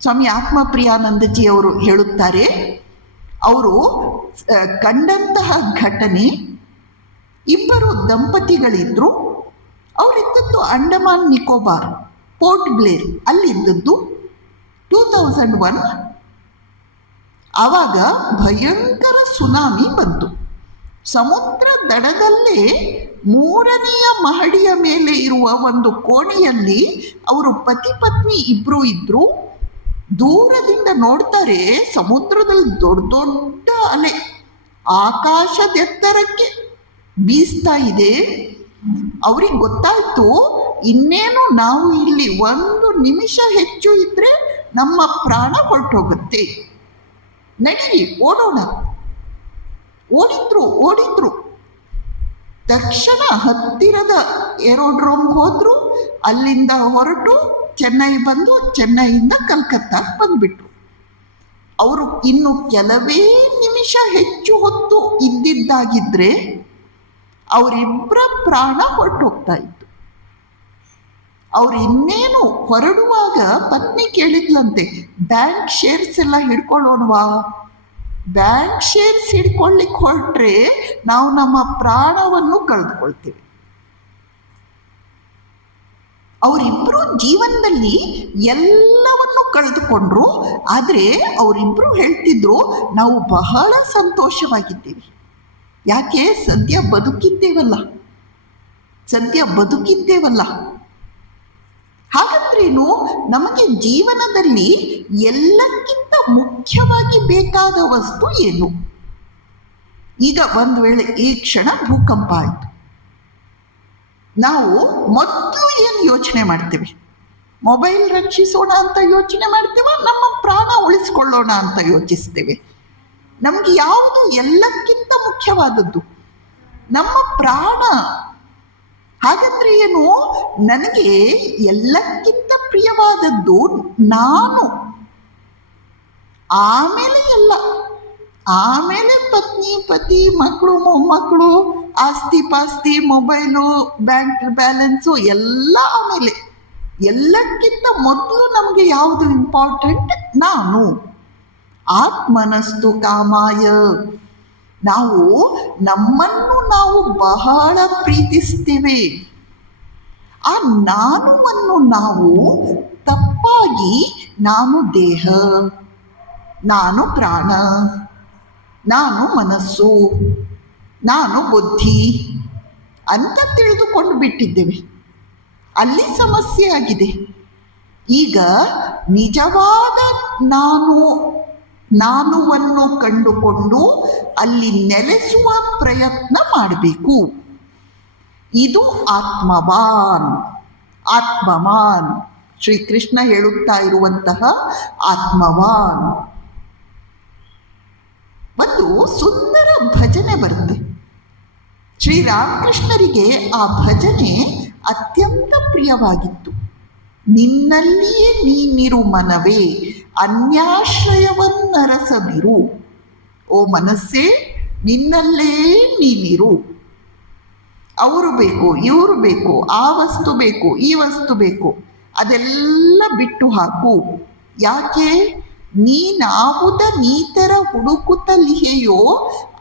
ಸ್ವಾಮಿ ಆತ್ಮಪ್ರಿಯಾನಂದಜಿ ಅವರು ಹೇಳುತ್ತಾರೆ. ಅವರು ಕಂಡಂತಹ ಘಟನೆ, ಇಬ್ಬರು ದಂಪತಿಗಳಿದ್ರು. ಅವರಿದ್ದದ್ದು ಅಂಡಮಾನ್ ನಿಕೋಬಾರ್, ಪೋರ್ಟ್ ಬ್ಲೇರ್ ಅಲ್ಲಿದ್ದದ್ದು. 2001 ಆವಾಗ ಭಯಂಕರ ಸುನಾಮಿ ಬಂತು. ಸಮುದ್ರ ದಡದಲ್ಲೇ 3ನೇ ಮಹಡಿಯ ಮೇಲೆ ಇರುವ ಒಂದು ಕೋಣೆಯಲ್ಲಿ ಅವರು ಪತಿ ಪತ್ನಿ ಇಬ್ಬರು ಇದ್ರು. ದೂರದಿಂದ ನೋಡ್ತಾರೆ, ಸಮುದ್ರದಲ್ಲಿ ದೊಡ್ಡ ದೊಡ್ಡ ಅಲೆ ಆಕಾಶದ ಎತ್ತರಕ್ಕೆ ಬೀಸ್ತಾ ಇದೆ. ಅವ್ರಿಗೆ ಗೊತ್ತಾಯ್ತು, ಇನ್ನೇನು ನಾವು ಇಲ್ಲಿ 1 ನಿಮಿಷ ಹೆಚ್ಚು ಇದ್ರೆ ನಮ್ಮ ಪ್ರಾಣ ಹೊರಟೋಗುತ್ತೆ, ನಡೀರಿ ಓಡೋಣ. ಓಡಿದ್ರು. ತಕ್ಷಣ ಹತ್ತಿರದ ಏರೋಡ್ರೋಮ್ ಹೋದ್ರು. ಅಲ್ಲಿಂದ ಹೊರಟು ಚೆನ್ನೈ ಬಂದು, ಚೆನ್ನೈಯಿಂದ ಕಲ್ಕತ್ತಾಗೆ ಬಂದ್ಬಿಟ್ರು. ಅವರು ಇನ್ನು ಕೆಲವೇ ನಿಮಿಷ ಹೆಚ್ಚು ಹೊತ್ತು ಇದ್ದಿದ್ದಾಗಿದ್ರೆ ಅವರಿಬ್ಬರ ಪ್ರಾಣ ಹೊರಟೋಗ್ತಾ ಇತ್ತು. ಅವ್ರು ಇನ್ನೇನು ಹೊರಡುವಾಗ ಪತ್ನಿ ಕೇಳಿದ್ಲಂತೆ, ಬ್ಯಾಂಕ್ ಶೇರ್ಸ್ ಎಲ್ಲ ಹಿಡ್ಕೊಳ್ಳೋಣವಾ? ಬ್ಯಾಂಕ್ ಶೇರ್ಸ್ ಹಿಡ್ಕೊಳ್ಳಿಕ್ಕೆ ಹೊರಟ್ರೆ ನಾವು ನಮ್ಮ ಪ್ರಾಣವನ್ನು ಕಳೆದುಕೊಳ್ತೇವೆ. ಅವರಿಬ್ಬರು ಜೀವನದಲ್ಲಿ ಎಲ್ಲವನ್ನು ಕಳೆದುಕೊಂಡ್ರು. ಆದರೆ ಅವರಿಬ್ಬರು ಹೇಳ್ತಿದ್ರು, ನಾವು ಬಹಳ ಸಂತೋಷವಾಗಿದ್ದೀವಿ. ಯಾಕೆ? ಸದ್ಯ ಬದುಕಿದ್ದೇವಲ್ಲ. ಹಾಗಂದ್ರೇನು? ನಮಗೆ ಜೀವನದಲ್ಲಿ ಎಲ್ಲಕ್ಕಿಂತ ಮುಖ್ಯವಾಗಿ ಬೇಕಾದ ವಸ್ತು ಏನು? ಈಗ ಒಂದು ವೇಳೆ ಈ ಕ್ಷಣ ಭೂಕಂಪ ಆಯಿತು, ನಾವು ಮೊದಲು ಏನು ಯೋಚನೆ ಮಾಡ್ತೇವೆ? ಮೊಬೈಲ್ ರಕ್ಷಿಸೋಣ ಅಂತ ಯೋಚನೆ ಮಾಡ್ತೇವೆ, ನಮ್ಮ ಪ್ರಾಣ ಉಳಿಸ್ಕೊಳ್ಳೋಣ ಅಂತ ಯೋಚಿಸ್ತೇವೆ. ನಮ್ಗೆ ಯಾವುದು ಎಲ್ಲಕ್ಕಿಂತ ಮುಖ್ಯವಾದದ್ದು? ನಮ್ಮ ಪ್ರಾಣ. ಹಾಗಂದ್ರೆ ಏನು? ನನಗೆ ಎಲ್ಲಕ್ಕಿಂತ ಪ್ರಿಯವಾದದ್ದು ನಾನು, ಆಮೇಲೆ ಎಲ್ಲ, ಆಮೇಲೆ ಪತ್ನಿ, ಪತಿ, ಮಕ್ಕಳು, ಮೊಮ್ಮಕ್ಕಳು, ಆಸ್ತಿ ಪಾಸ್ತಿ, ಮೊಬೈಲು, ಬ್ಯಾಂಕ್ ಬ್ಯಾಲೆನ್ಸು ಎಲ್ಲ ಆಮೇಲೆ. ಎಲ್ಲಕ್ಕಿಂತ ಮೊದಲು ನಮಗೆ ಯಾವುದು ಇಂಪಾರ್ಟೆಂಟ್? ನಾನು. ಆತ್ಮನಸ್ತು ಕಾಮಾಯ. ನಾವು ನಮ್ಮನ್ನು ನಾವು ಬಹಳ ಪ್ರೀತಿಸ್ತೇವೆ. ಆ ನಾನುವನ್ನು ನಾವು ತಪ್ಪಾಗಿ ನಾನು ದೇಹ, ನಾನು ಪ್ರಾಣ, ನಾನು ಮನಸ್ಸು, ನಾನು ಬುದ್ಧಿ ಅಂತ ತಿಳಿದುಕೊಂಡು ಬಿಟ್ಟಿದ್ದೇವೆ. ಅಲ್ಲಿ ಸಮಸ್ಯೆ ಆಗಿದೆ. ಈಗ ನಿಜವಾದ ನಾನುವನ್ನು ಕಂಡುಕೊಂಡು ಅಲ್ಲಿ ನೆಲೆಸುವ ಪ್ರಯತ್ನ ಮಾಡಬೇಕು. ಇದು ಆತ್ಮವಾನ್. ಶ್ರೀಕೃಷ್ಣ ಹೇಳುತ್ತಾ ಇರುವಂತಹ ಆತ್ಮವಾನ್. ಒಂದು ಸುಂದರ ಭಜನೆ ಬರುತ್ತೆ. ಶ್ರೀರಾಮಕೃಷ್ಣರಿಗೆ ಆ ಭಜನೆ ಅತ್ಯಂತ ಪ್ರಿಯವಾಗಿತ್ತು. ನಿನ್ನಲ್ಲಿಯೇ ನೀನಿರು ಮನವೇ, ಅನ್ಯಾಶ್ರಯವನ್ನರಸದಿರು. ಓ ಮನಸ್ಸೇ, ನಿನ್ನಲ್ಲೇ ನೀನಿರು. ಅವರು ಬೇಕು, ಇವರು ಬೇಕು, ಆ ವಸ್ತು ಬೇಕು, ಈ ವಸ್ತು ಬೇಕು, ಅದೆಲ್ಲ ಬಿಟ್ಟು ಹಾಕು. ಯಾಕೆ? ನೀನಾವುದ ನೀತರ ಹುಡುಕುತ್ತಲಿಹೆಯೋ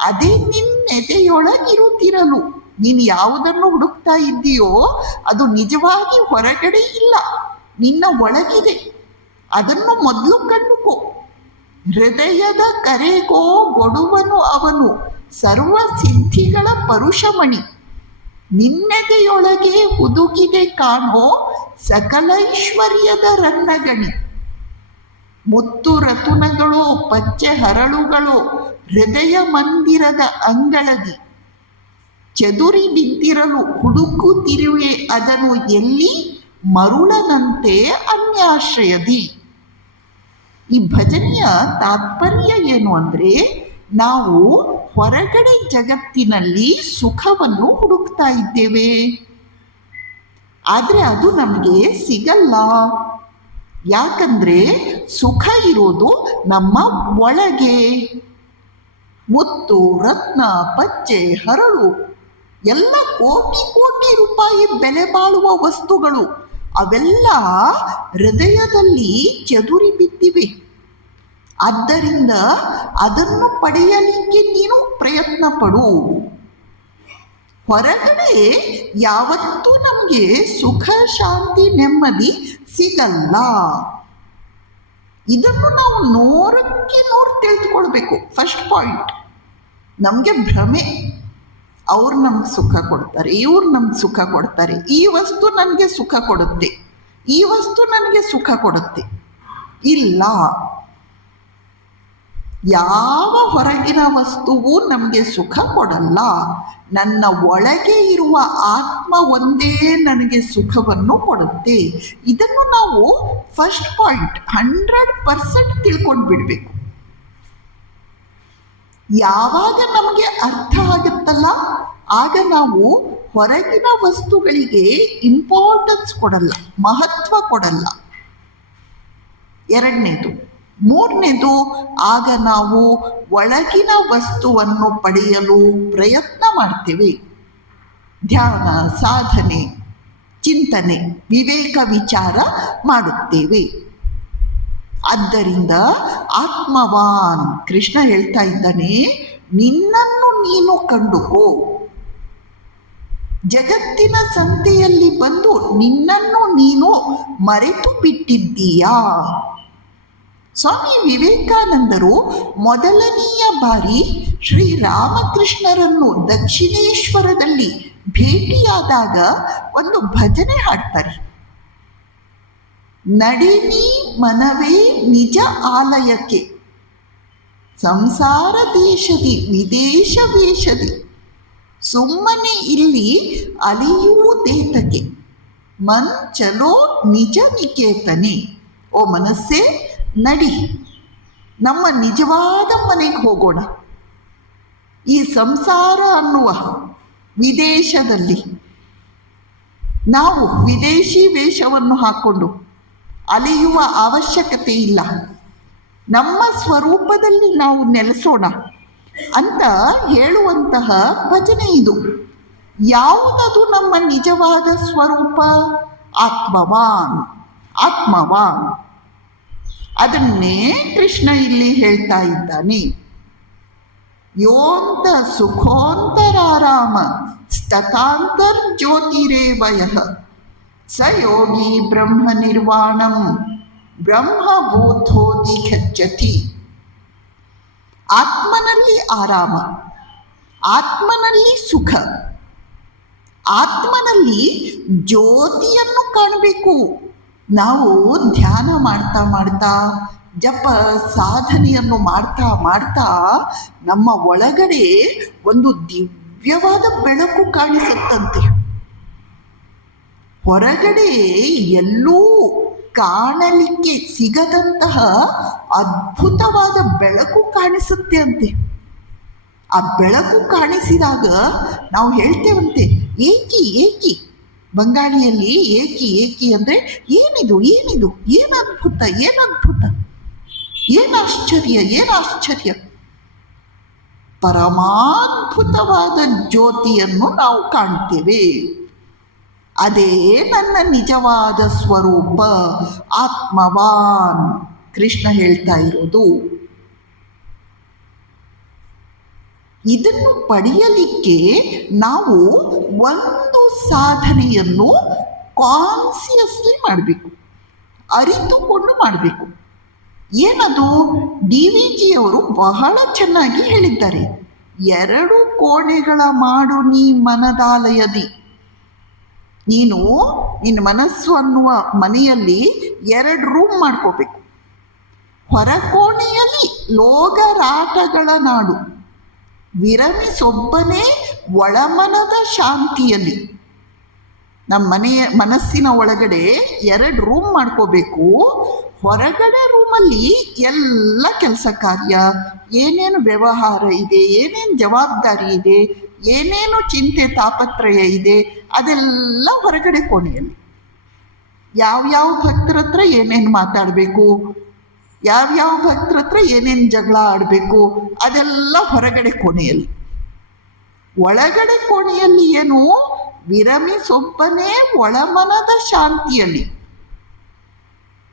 ಅದೇ ನಿನ್ನೆದೆಯೊಳಗಿರುತ್ತಿರಲು. ನೀನು ಯಾವುದನ್ನು ಹುಡುಕ್ತಾ ಇದ್ದೀಯೋ ಅದು ನಿಜವಾಗಿ ಹೊರಗಡೆ ಇಲ್ಲ, ನಿನ್ನ ಒಳಗಿದೆ. ಅದನ್ನು ಮೊದಲು ಕಂಡುಕೋ. ಹೃದಯದ ಕರೆಗೋ ಗೊಡುವನು ಅವನು, ಸರ್ವ ಸಿದ್ಧಿಗಳ ಪರುಷಮಣಿ. ನಿನ್ನೆದೆಯೊಳಗೆ ಹುದುಗಿದೆ ಕಾಣೋ ಸಕಲೈಶ್ವರ್ಯದ ರನ್ನಗಣಿ. ಮುತ್ತು ರತುನಗಳು ಪಚ್ಚೆ ಹರಳುಗಳು ಹೃದಯ ಮಂದಿರದ ಅಂಗಳದಿ. ಚದುರಿ ಬಿದ್ದಿರಲು ಹುಡುಕುತ್ತಿರುವೆ ಅದನ್ನು ಎಲ್ಲಿ, ಮರುಳನಂತೆ ಅನ್ಯಾಶ್ರಯದಿ. ಈ ಭಜನೆಯ ತಾತ್ಪರ್ಯ ಏನು ಅಂದರೆ, ನಾವು ಹೊರಗಡೆ ಜಗತ್ತಿನಲ್ಲಿ ಸುಖವನ್ನು ಹುಡುಕ್ತಾ ಇದ್ದೇವೆ, ಆದರೆ ಅದು ನಮಗೆ ಸಿಗಲ್ಲ. ಯಾಕಂದ್ರೆ ಸುಖ ಇರೋದು ನಮ್ಮ ಒಳಗೆ. ಮುತ್ತು ರತ್ನ ಪಚ್ಚೆ ಹರಳು ಎಲ್ಲ ಕೋಟಿ ಕೋಟಿ ರೂಪಾಯಿ ಬೆಲೆ ಬಾಳುವ ವಸ್ತುಗಳು, ಅವೆಲ್ಲ ಹೃದಯದಲ್ಲಿ ಚದುರಿ ಬಿದ್ದಿವೆ. ಆದ್ದರಿಂದ ಅದನ್ನು ಪಡೆಯಲಿಕ್ಕೆ ನೀನು ಪ್ರಯತ್ನ ಪಡು. ಹೊರಗಡೆ ಯಾವತ್ತೂ ನಮಗೆ ಸುಖ ಶಾಂತಿ ನೆಮ್ಮದಿ ಸಿಗಲ್ಲ. ಇದನ್ನು ನಾವು 100ಕ್ಕೆ 100 ತಿಳಿದುಕೊಳ್ಬೇಕು. ಫಸ್ಟ್ ಪಾಯಿಂಟ್, ನಮಗೆ ಭ್ರಮೆ. ಅವ್ರು ನಮ್ಗೆ ಸುಖ ಕೊಡ್ತಾರೆ, ಇವ್ರು ನಮ್ಗೆ ಸುಖ ಕೊಡ್ತಾರೆ, ಈ ವಸ್ತು ನನಗೆ ಸುಖ ಕೊಡುತ್ತೆ, ಈ ವಸ್ತು ನನಗೆ ಸುಖ ಕೊಡುತ್ತೆ. ಇಲ್ಲ, ಯಾವ ಹೊರಗಿನ ವಸ್ತುವು ನಮಗೆ ಸುಖ ಕೊಡಲ್ಲ. ನನ್ನ ಒಳಗೆ ಇರುವ ಆತ್ಮ ಒಂದೇ ನನಗೆ ಸುಖವನ್ನು ಕೊಡುತ್ತೆ. ಇದನ್ನು ನಾವು ಫಸ್ಟ್ ಪಾಯಿಂಟ್ 100% ತಿಳ್ಕೊಂಡು ಬಿಡಬೇಕು. ಯಾವಾಗ ನಮಗೆ ಅರ್ಥ ಆಗುತ್ತಲ್ಲ, ಆಗ ನಾವು ಹೊರಗಿನ ವಸ್ತುಗಳಿಗೆ ಇಂಪಾರ್ಟೆನ್ಸ್ ಕೊಡಲ್ಲ, ಮಹತ್ವ ಕೊಡಲ್ಲ. ಎರಡನೇದು. ಮೂರನೇದು, ಆಗ ನಾವು ಒಳಗಿನ ವಸ್ತುವನ್ನು ಪಡೆಯಲು ಪ್ರಯತ್ನ ಮಾಡ್ತೇವೆ. ಧ್ಯಾನ, ಸಾಧನೆ, ಚಿಂತನೆ, ವಿವೇಕ ವಿಚಾರ ಮಾಡುತ್ತೇವೆ. ಆದ್ದರಿಂದ ಆತ್ಮವಾನ್ ಕೃಷ್ಣ ಹೇಳ್ತಾ ಇದ್ದಾನೆ, ನಿನ್ನನ್ನು ನೀನು ಕಂಡುಕೋ. ಜಗತ್ತಿನ ಸಂತೆಯಲ್ಲಿ ಬಂದು ನಿನ್ನನ್ನು ನೀನು ಮರೆತು ಬಿಟ್ಟಿದ್ದೀಯಾ? ಸ್ವಾಮಿ ವಿವೇಕಾನಂದರು ಮೊದಲನೆಯ ಬಾರಿ ಶ್ರೀರಾಮಕೃಷ್ಣರನ್ನು ದಕ್ಷಿಣೇಶ್ವರದಲ್ಲಿ ಭೇಟಿಯಾದಾಗ ಒಂದು ಭಜನೆ ಹಾಡ್ತಾರೆ. ನಡಿನಿ ಮನವೇ ನಿಜ ಆಲಯಕ್ಕೆ, ಸಂಸಾರ ದೇಶದಿ ವಿದೇಶ ವೇಷದಿ, ಸುಮ್ಮನೆ ಇಲ್ಲಿ ಅಲಿಯುವುದೇತಕ್ಕೆ, ಮನ್ ಚಲೋ ನಿಜ ನಿಕೇತನೆ. ಓ ಮನಸ್ಸೇ, ನಡಿ, ನಮ್ಮ ನಿಜವಾದ ಮನೆಗೆ ಹೋಗೋಣ. ಈ ಸಂಸಾರ ಅನ್ನುವ ವಿದೇಶದಲ್ಲಿ ನಾವು ವಿದೇಶಿ ವೇಷವನ್ನು ಹಾಕ್ಕೊಂಡು ಅಲಿಯುವ ಅವಶ್ಯಕತೆ ಇಲ್ಲ. ನಮ್ಮ ಸ್ವರೂಪದಲ್ಲಿ ನಾವು ನೆಲೆಸೋಣ ಅಂತ ಹೇಳುವಂತಹ ಭಜನೆ ಇದು. ಯಾವುದದು ನಮ್ಮ ನಿಜವಾದ ಸ್ವರೂಪ? ಆತ್ಮವಾನ್. ಆತ್ಮವಾನ್ ಅದನ್ನೇ ಕೃಷ್ಣ ಇಲ್ಲಿ ಹೇಳ್ತಾ ಇದ್ದಾನೆ. ಯೋಂತ ಸುಖೋಂತರಾರಾಮ ಸ್ತತಾಂತರ್ ಜ್ಯೋತಿರೇವಯ ಸ ಯೋಗಿ ಬ್ರಹ್ಮ ನಿರ್ವಾಣಂ ಬ್ರಹ್ಮಬೋಧೋದಿ ಗಚ್ಚತಿ. ಆತ್ಮನಲ್ಲಿ ಆರಾಮ, ಆತ್ಮನಲ್ಲಿ ಸುಖ, ಆತ್ಮನಲ್ಲಿ ಜ್ಯೋತಿಯನ್ನು ಕಾಣಬೇಕು. ನಾವು ಧ್ಯಾನ ಮಾಡ್ತಾ ಮಾಡ್ತಾ, ಜಪ ಸಾಧನೆಯನ್ನು ಮಾಡ್ತಾ ಮಾಡ್ತಾ ನಮ್ಮ ಒಳಗಡೆ ಒಂದು ದಿವ್ಯವಾದ ಬೆಳಕು ಕಾಣಿಸುತ್ತಂತೆ. ಹೊರಗಡೆ ಎಲ್ಲೂ ಕಾಣಲಿಕ್ಕೆ ಸಿಗದಂತಹ ಅದ್ಭುತವಾದ ಬೆಳಕು ಕಾಣಿಸುತ್ತೆ ಅಂತೆ. ಆ ಬೆಳಕು ಕಾಣಿಸಿದಾಗ ನಾವು ಹೇಳ್ತೇವಂತೆ, ಏಕಿ ಏಕಿ. ಬಂಗಾಳಿಯಲ್ಲಿ ಏಕಿ ಏಕಿ ಅಂದರೆ ಏನಿದು ಏನಿದು, ಏನು ಅದ್ಭುತ, ಏನು ಅದ್ಭುತ, ಏನು ಆಶ್ಚರ್ಯ, ಏನು ಆಶ್ಚರ್ಯ. ಪರಮಾದ್ಭುತವಾದ ಜ್ಯೋತಿಯನ್ನು ನಾವು ಕಾಣ್ತೇವೆ. ಅದೇ ನನ್ನ ನಿಜವಾದ ಸ್ವರೂಪ, ಆತ್ಮವಾನ್. ಕೃಷ್ಣ ಹೇಳ್ತಾ ಇರೋದು. ಇದನ್ನು ಪಡೆಯಲಿಕ್ಕೆ ನಾವು ಒಂದು ಸಾಧನೆಯನ್ನು ಕಾನ್ಸಿಯಸ್ಲಿ ಮಾಡಬೇಕು, ಅರಿತುಕೊಂಡು ಮಾಡಬೇಕು. ಏನದು? ಡಿ ವಿ ಜಿಯವರು ಬಹಳ ಚೆನ್ನಾಗಿ ಹೇಳಿದ್ದಾರೆ. 2 ಕೋಣೆಗಳ ಮಾಡು ನೀ ಮನದಾಲಯದಿ. ನೀನು ನಿನ್ನ ಮನಸ್ಸು ಅನ್ನುವ ಮನೆಯಲ್ಲಿ 2 ರೂಮ್ ಮಾಡ್ಕೋಬೇಕು. ಹೊರಕೋಣೆಯಲ್ಲಿ ಲೋಗರಾಟಗಳ ನಾಡು, ವಿರಮಿಸೊಬ್ಬನೇ ಒಳಮನದ ಶಾಂತಿಯಲ್ಲಿ. ನಮ್ಮ ಮನಸ್ಸಿನ ಒಳಗಡೆ 2 ರೂಮ್ ಮಾಡ್ಕೋಬೇಕು. ಹೊರಗಡೆ ರೂಮಲ್ಲಿ ಎಲ್ಲ ಕೆಲಸ ಕಾರ್ಯ, ಏನೇನು ವ್ಯವಹಾರ ಇದೆ, ಏನೇನು ಜವಾಬ್ದಾರಿ ಇದೆ, ಏನೇನು ಚಿಂತೆ ತಾಪತ್ರಯ ಇದೆ, ಅದೆಲ್ಲ ಹೊರಗಡೆ ಕೋಣೆಯಲ್ಲಿ. ಯಾವ್ಯಾವ ಭಕ್ತರ ಹತ್ರ ಏನೇನು ಮಾತಾಡಬೇಕು, ಯಾವ್ಯಾವ ಭಕ್ತರ ಹತ್ರ ಏನೇನು ಜಗಳ ಆಡಬೇಕು, ಅದೆಲ್ಲ ಹೊರಗಡೆ ಕೋಣೆಯಲ್ಲಿ. ಒಳಗಡೆ ಕೋಣೆಯಲ್ಲಿ ಏನು? ವಿರಮಿಸೊಬ್ಬನೇ ಒಳಮನದ ಶಾಂತಿಯಲ್ಲಿ.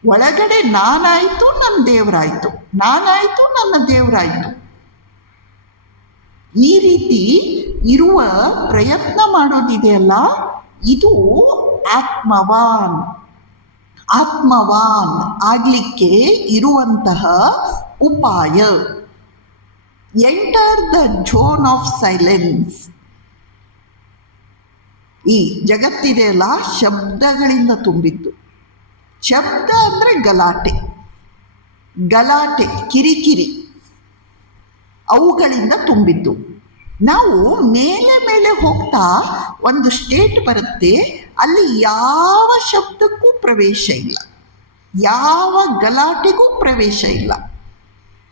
ಒಳಗಡೆ ನಾನಾಯಿತು, ನನ್ನ ದೇವರಾಯಿತು, ನಾನಾಯಿತು, ನನ್ನ ದೇವರಾಯಿತು. ಈ ರೀತಿ ಇರುವ ಪ್ರಯತ್ನ ಮಾಡೋದಿದೆಯಲ್ಲ, ಇದು ಆತ್ಮವಾನ್ ಆಗಲಿಕ್ಕೆ ಇರುವಂತಹ ಉಪಾಯ. Enter the zone of silence. ಈ ಜಗತ್ತಿದೆಯಲ್ಲ ಶಬ್ದಗಳಿಂದ ತುಂಬಿದ್ದು. ಶಬ್ದ ಅಂದರೆ ಗಲಾಟೆ, ಕಿರಿಕಿರಿ, ಅವುಗಳಿಂದ ತುಂಬಿದ್ದು. ನಾವು ಮೇಲೆ ಹೋಗ್ತಾ ಒಂದು ಸ್ಟೇಟ್ ಬರುತ್ತೆ, ಅಲ್ಲಿ ಯಾವ ಶಬ್ದಕ್ಕೂ ಪ್ರವೇಶ ಇಲ್ಲ, ಯಾವ ಗಲಾಟೆಗೂ ಪ್ರವೇಶ ಇಲ್ಲ.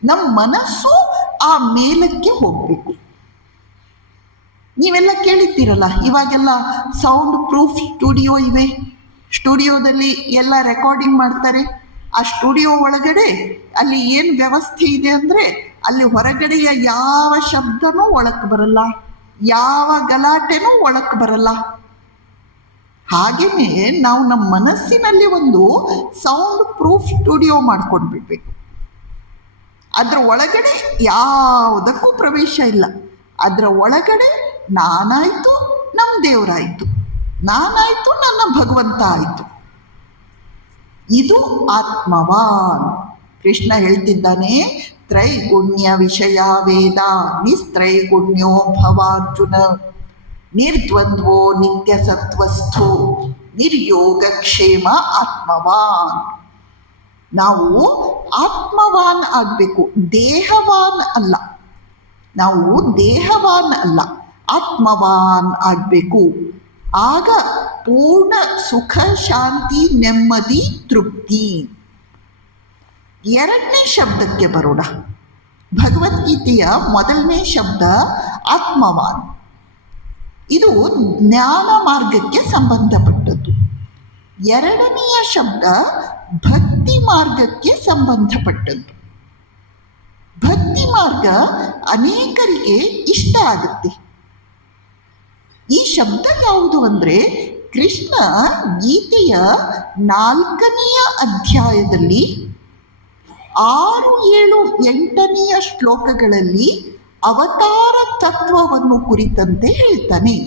ನಮ್ಮ ಮನಸ್ಸು ಆ ಮೇಲಕ್ಕೆ ಹೋಗಬೇಕು. ನೀವೆಲ್ಲ ಕೇಳಿದ್ದೀರಲ್ಲ, ಇವಾಗೆಲ್ಲ ಸೌಂಡ್ ಪ್ರೂಫ್ ಸ್ಟುಡಿಯೋ ಇವೆ. ಸ್ಟುಡಿಯೋದಲ್ಲಿ ಎಲ್ಲ ರೆಕಾರ್ಡಿಂಗ್ ಮಾಡ್ತಾರೆ. ಆ ಸ್ಟುಡಿಯೋ ಒಳಗಡೆ ಅಲ್ಲಿ ಏನು ವ್ಯವಸ್ಥೆ ಇದೆ ಅಂದರೆ, ಅಲ್ಲಿ ಹೊರಗಡೆಯ ಯಾವ ಶಬ್ದನೂ ಒಳಕ್ಕೆ ಬರಲ್ಲ, ಯಾವ ಗಲಾಟೆನೂ ಒಳಕ್ಕೆ ಬರಲ್ಲ. ಹಾಗೆಯೇ ನಾವು ನಮ್ಮ ಮನಸ್ಸಿನಲ್ಲಿ ಒಂದು ಸೌಂಡ್ ಪ್ರೂಫ್ ಸ್ಟುಡಿಯೋ ಮಾಡ್ಕೊಂಡ್ಬಿಡ್ಬೇಕು. ಅದರ ಒಳಗಡೆ ಯಾವುದಕ್ಕೂ ಪ್ರವೇಶ ಇಲ್ಲ. ಅದರ ಒಳಗಡೆ ನಾನಾಯಿತು, ನಮ್ಮ ದೇವರಾಯಿತು, ನಾನಾಯಿತು, ನನ್ನ ಭಗವಂತ ಆಯಿತು. ಇದು ಆತ್ಮವಾನ್. ಕೃಷ್ಣ ಹೇಳ್ತಿದ್ದಾನೆ, ತ್ರೈಗುಣ್ಯ ವಿಷಯ ವೇದ ನಿಸ್ತ್ರೈಗುಣ್ಯೋ ಭವಾರ್ಜುನ, ನಿರ್ದ್ವಂದ್ವೋ ನಿತ್ಯ ಸತ್ವಸ್ಥೋ ನಿರ್ಯೋಗಕ್ಷೇಮ ಆತ್ಮವಾನ್. ನಾವು ಆತ್ಮವಾನ್ ಆಗಬೇಕು, ದೇಹವಾನ್ ಅಲ್ಲ. ನಾವು ದೇಹವಾನ್ ಅಲ್ಲ, ಆತ್ಮವಾನ್ ಆಗಬೇಕು. ಆಗ ಪೂರ್ಣ ಸುಖ, ಶಾಂತಿ, ನೆಮ್ಮದಿ, ತೃಪ್ತಿ. 2ನೇ ಶಬ್ದಕ್ಕೆ ಬರೋಣ. ಭಗವದ್ಗೀತೆಯ 1ನೇ ಶಬ್ದ ಆತ್ಮವಾನ್. ಇದು ಜ್ಞಾನ ಮಾರ್ಗಕ್ಕೆ ಸಂಬಂಧಪಟ್ಟದ್ದು. 2ನೆಯ ಶಬ್ದ ಭಕ್ತಿ ಮಾರ್ಗಕ್ಕೆ ಸಂಬಂಧಪಟ್ಟದ್ದು. ಭಕ್ತಿ ಮಾರ್ಗ ಅನೇಕರಿಗೆ ಇಷ್ಟ ಆಗುತ್ತೆ. ಈ ಶಬ್ದ ಯಾವುದು ಅಂದರೆ, ಕೃಷ್ಣ ಗೀತೆಯ 4ನೆಯ ಅಧ್ಯಾಯದಲ್ಲಿ 6, 7, 8ನೆಯ ಶ್ಲೋಕಗಳಲ್ಲಿ ಅವತಾರ ತತ್ವವನ್ನು ಕುರಿತಂತೆ ಹೇಳ್ತಾನೆ.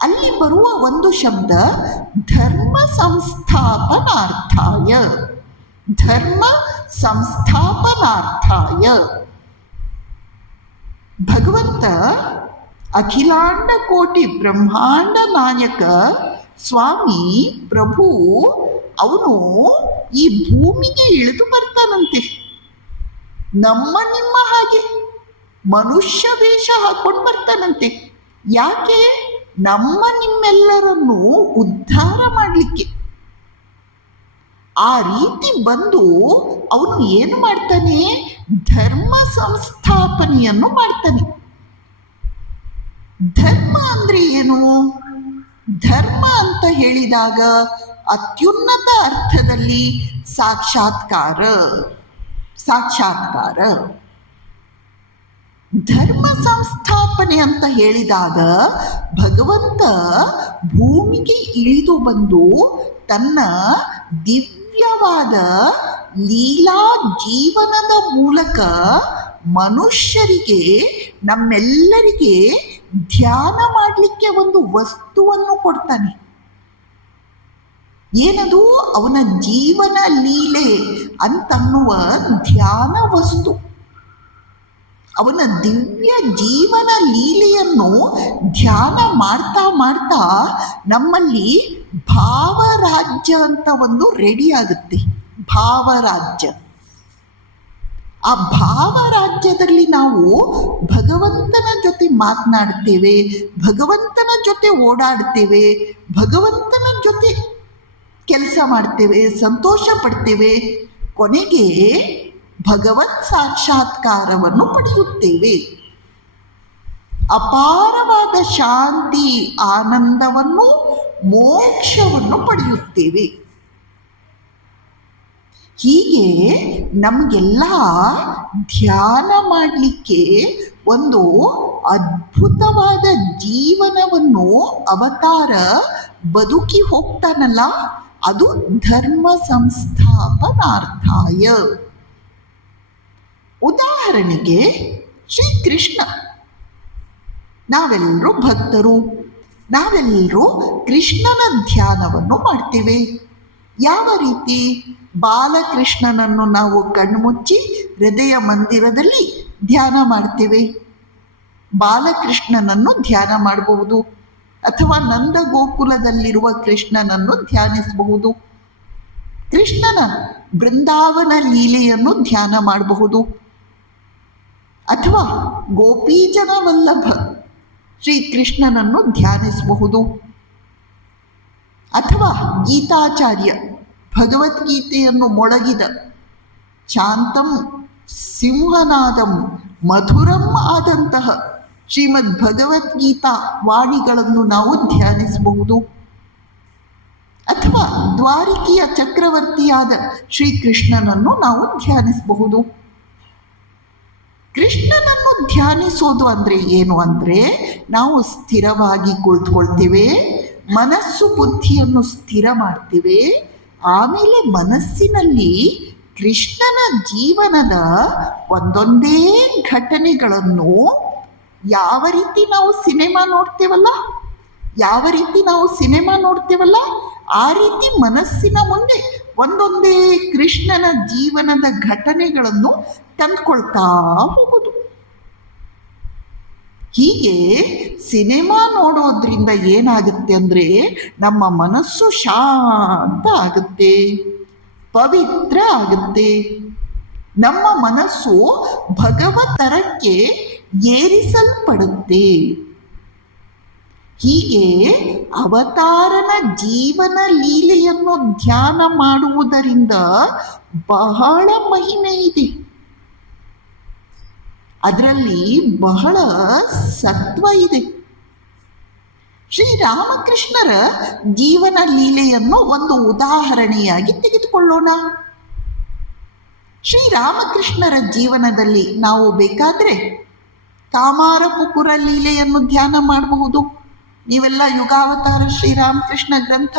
ಅಲ್ಲಿ ಬರುವ ಒಂದು ಶಬ್ದ ಧರ್ಮ ಸಂಸ್ಥಾಪನಾರ್ಥಾಯ. ಭಗವಂತ ಅಖಿಲಾಂಡ ಕೋಟಿ ಬ್ರಹ್ಮಾಂಡ ನಾಯಕ ಸ್ವಾಮಿ ಪ್ರಭು, ಅವನು ಈ ಭೂಮಿಗೆ ಇಳಿದು ಬರ್ತಾನಂತೆ. ನಿಮ್ಮ ಹಾಗೆ ಮನುಷ್ಯ ವೇಷ ಹಾಕೊಂಡು ಬರ್ತಾನಂತೆ. ಯಾಕೆ? ನಿಮ್ಮೆಲ್ಲರನ್ನು ಉದ್ಧಾರ ಮಾಡಲಿಕ್ಕೆ. ಆ ರೀತಿ ಬಂದು ಅವನು ಏನು ಮಾಡ್ತಾನೆ? ಧರ್ಮ ಸಂಸ್ಥಾಪನೆಯನ್ನು ಮಾಡ್ತಾನೆ. ಧರ್ಮ ಅಂದ್ರೆ ಏನು? ಧರ್ಮ ಅಂತ ಹೇಳಿದಾಗ ಅತ್ಯುನ್ನತ ಅರ್ಥದಲ್ಲಿ ಸಾಕ್ಷಾತ್ಕಾರ. ಧರ್ಮ ಸಂಸ್ಥಾಪನೆ ಅಂತ ಹೇಳಿದಾಗ ಭಗವಂತ ಭೂಮಿಗೆ ಇಳಿದು ಬಂದು ತನ್ನ ದಿವ್ಯವಾದ ಲೀಲಾ ಜೀವನದ ಮೂಲಕ ಮನುಷ್ಯರಿಗೆ, ನಮ್ಮೆಲ್ಲರಿಗೆ ಧ್ಯಾನ ಮಾಡಲಿಕ್ಕೆ ಒಂದು ವಸ್ತುವನ್ನು ಕೊಡ್ತಾನೆ. ಏನದು? ಅವನ ಜೀವನ ಲೀಲೆ ಅಂತನ್ನುವ ಧ್ಯಾನ ವಸ್ತು. ಅವನ ದಿವ್ಯ ಜೀವನ ಲೀಲೆಯನ್ನು ಧ್ಯಾನ ಮಾಡ್ತಾ ಮಾಡ್ತಾ ನಮ್ಮಲ್ಲಿ ಭಾವರಾಜ್ಯ ಅಂತ ಒಂದು ರೆಡಿ ಆಗುತ್ತೆ. ಭಾವರಾಜ್ಯ. ಆ ಭಾವರಾಜ್ಯದಲ್ಲಿ ನಾವು ಭಗವಂತನ ಜೊತೆ ಮಾತನಾಡ್ತೇವೆ, ಭಗವಂತನ ಜೊತೆ ಓಡಾಡ್ತೇವೆ, ಭಗವಂತನ ಜೊತೆ ಕೆಲಸ ಮಾಡ್ತೇವೆ, ಸಂತೋಷ ಪಡ್ತೇವೆ, ಕೊನೆಗೆ ಭಗವತ್ ಸಾಕ್ಷಾತ್ಕಾರವನ್ನು ಪಡೆಯುತ್ತೇವೆ. ಅಪಾರವಾದ ಶಾಂತಿ, ಆನಂದವನ್ನು, ಮೋಕ್ಷವನ್ನು ಪಡೆಯುತ್ತೇವೆ. ಹೀಗೆ ನಮಗೆಲ್ಲ ಧ್ಯಾನ ಮಾಡಲಿಕ್ಕೆ ಒಂದು ಅದ್ಭುತವಾದ ಜೀವನವನ್ನು ಅವತಾರ ಬದುಕಿ ಹೋಗ್ತಾನಲ್ಲ, ಅದು ಧರ್ಮ ಸಂಸ್ಥಾಪನಾರ್ಥಾಯ. ಉದಾಹರಣೆಗೆ ಶ್ರೀಕೃಷ್ಣ. ನಾವೆಲ್ಲರೂ ಭಕ್ತರು, ನಾವೆಲ್ಲರೂ ಕೃಷ್ಣನ ಧ್ಯಾನವನ್ನು ಮಾಡ್ತೇವೆ. ಯಾವ ರೀತಿ? ಬಾಲಕೃಷ್ಣನನ್ನು ನಾವು ಕಣ್ಮುಚ್ಚಿ ಹೃದಯ ಮಂದಿರದಲ್ಲಿ ಧ್ಯಾನ ಮಾಡ್ತೇವೆ. ಬಾಲಕೃಷ್ಣನನ್ನು ಧ್ಯಾನ ಮಾಡಬಹುದು, ಅಥವಾ ನಂದ ಗೋಕುಲದಲ್ಲಿರುವ ಕೃಷ್ಣನನ್ನು ಧ್ಯಾನಿಸಬಹುದು. ಕೃಷ್ಣನ ಬೃಂದಾವನ ಲೀಲೆಯನ್ನು ಧ್ಯಾನ ಮಾಡಬಹುದು, ಅಥವಾ ಗೋಪೀಜನ ವಲ್ಲಭ ಶ್ರೀಕೃಷ್ಣನನ್ನು ಧ್ಯಾನಿಸಬಹುದು, ಅಥವಾ ಗೀತಾಚಾರ್ಯ ಭಗವದ್ಗೀತೆಯನ್ನು ಮೊಳಗಿದ ಶಾಂತಂ ಸಿಂಹನಾದಂ ಮಧುರಂ ಆದಂತಹ ಶ್ರೀಮದ್ ಭಗವದ್ಗೀತಾ ವಾಣಿಗಳನ್ನು ನಾವು ಧ್ಯಾನಿಸಬಹುದು, ಅಥವಾ ದ್ವಾರಿಕೆಯ ಚಕ್ರವರ್ತಿಯಾದ ಶ್ರೀಕೃಷ್ಣನನ್ನು ನಾವು ಧ್ಯಾನಿಸಬಹುದು. ಕೃಷ್ಣನನ್ನು ಧ್ಯಾನಿಸೋದು ಅಂದರೆ ಏನು ಅಂದರೆ, ನಾವು ಸ್ಥಿರವಾಗಿ ಕುಳಿತುಕೊಳ್ತೇವೆ, ಮನಸ್ಸು ಬುದ್ಧಿಯನ್ನು ಸ್ಥಿರ ಮಾಡ್ತೇವೆ. ಆಮೇಲೆ ಮನಸ್ಸಿನಲ್ಲಿ ಕೃಷ್ಣನ ಜೀವನದ ಒಂದೊಂದೇ ಘಟನೆಗಳನ್ನು, ಯಾವ ರೀತಿ ನಾವು ಸಿನಿಮಾ ನೋಡ್ತೇವಲ್ಲ, ಆ ರೀತಿ ಮನಸ್ಸಿನ ಮುಂದೆ ಒಂದೊಂದೇ ಕೃಷ್ಣನ ಜೀವನದ ಘಟನೆಗಳನ್ನು ತಂದುಕೊಳ್ತಾ ಹೋಗುದು. ಹೀಗೆ ಸಿನಿಮಾ ನೋಡೋದ್ರಿಂದ ಏನಾಗುತ್ತೆ ಅಂದರೆ, ನಮ್ಮ ಮನಸ್ಸು ಶಾಂತ ಆಗುತ್ತೆ, ಪವಿತ್ರ ಆಗುತ್ತೆ. ನಮ್ಮ ಮನಸ್ಸು ಭಗವತರಕ್ಕೆ ಏರಿಸಲ್ಪಡುತ್ತೆ. ಹೀಗೆ ಅವತಾರನ ಜೀವನ ಲೀಲೆಯನ್ನು ಧ್ಯಾನ ಮಾಡುವುದರಿಂದ ಬಹಳ ಮಹಿಮೆ ಇದೆ. ಅದರಲ್ಲಿ ಬಹಳ ಸತ್ವ ಇದೆ. ಶ್ರೀರಾಮಕೃಷ್ಣರ ಜೀವನ ಲೀಲೆಯನ್ನು ಒಂದು ಉದಾಹರಣೆಯಾಗಿ ತೆಗೆದುಕೊಳ್ಳೋಣ. ಶ್ರೀರಾಮಕೃಷ್ಣರ ಜೀವನದಲ್ಲಿ ನಾವು ಬೇಕಾದರೆ ಕಾಮಾರಪುಕುರ ಲೀಲೆಯನ್ನು ಧ್ಯಾನ ಮಾಡಬಹುದು. ನೀವೆಲ್ಲ ಯುಗಾವತಾರ ಶ್ರೀರಾಮಕೃಷ್ಣ ಗ್ರಂಥ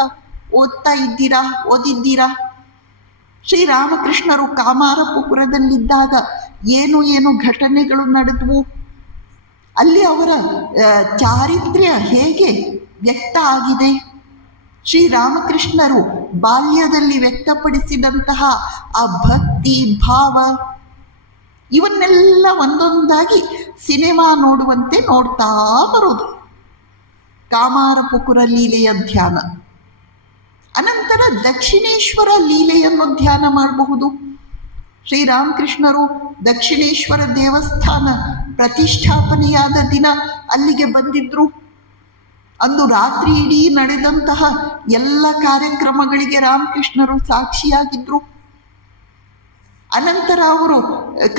ಓದಿದ್ದೀರಾ? ಶ್ರೀರಾಮಕೃಷ್ಣರು ಕಾಮಾರಪುಕುರದಲ್ಲಿದ್ದಾಗ ಏನು ಘಟನೆಗಳು ನಡೆದವು, ಅಲ್ಲಿ ಅವರ ಚಾರಿತ್ರ್ಯ ಹೇಗೆ ವ್ಯಕ್ತ ಆಗಿದೆ, ಶ್ರೀರಾಮಕೃಷ್ಣರು ಬಾಲ್ಯದಲ್ಲಿ ವ್ಯಕ್ತಪಡಿಸಿದಂತಹ ಆ ಭಕ್ತಿ ಭಾವ, ಇವನ್ನೆಲ್ಲ ಒಂದೊಂದಾಗಿ ಸಿನಿಮಾ ನೋಡುವಂತೆ ನೋಡ್ತಾ ಬರೋದು. ಕಾಮಾರಪುಕುರ ಲೀಲೆಯ ಧ್ಯಾನ. ಅನಂತರ ದಕ್ಷಿಣೇಶ್ವರ ಲೀಲೆಯನ್ನು ಧ್ಯಾನ ಮಾಡಬಹುದು. ಶ್ರೀರಾಮಕೃಷ್ಣರು ದಕ್ಷಿಣೇಶ್ವರ ದೇವಸ್ಥಾನ ಪ್ರತಿಷ್ಠಾಪನೆಯಾದ ದಿನ ಅಲ್ಲಿಗೆ ಬಂದಿದ್ರು. ಅಂದು ರಾತ್ರಿ ಇಡೀ ನಡೆದಂತಹ ಎಲ್ಲ ಕಾರ್ಯಕ್ರಮಗಳಿಗೆ ರಾಮಕೃಷ್ಣರು ಸಾಕ್ಷಿಯಾಗಿದ್ರು. ಅನಂತರ ಅವರು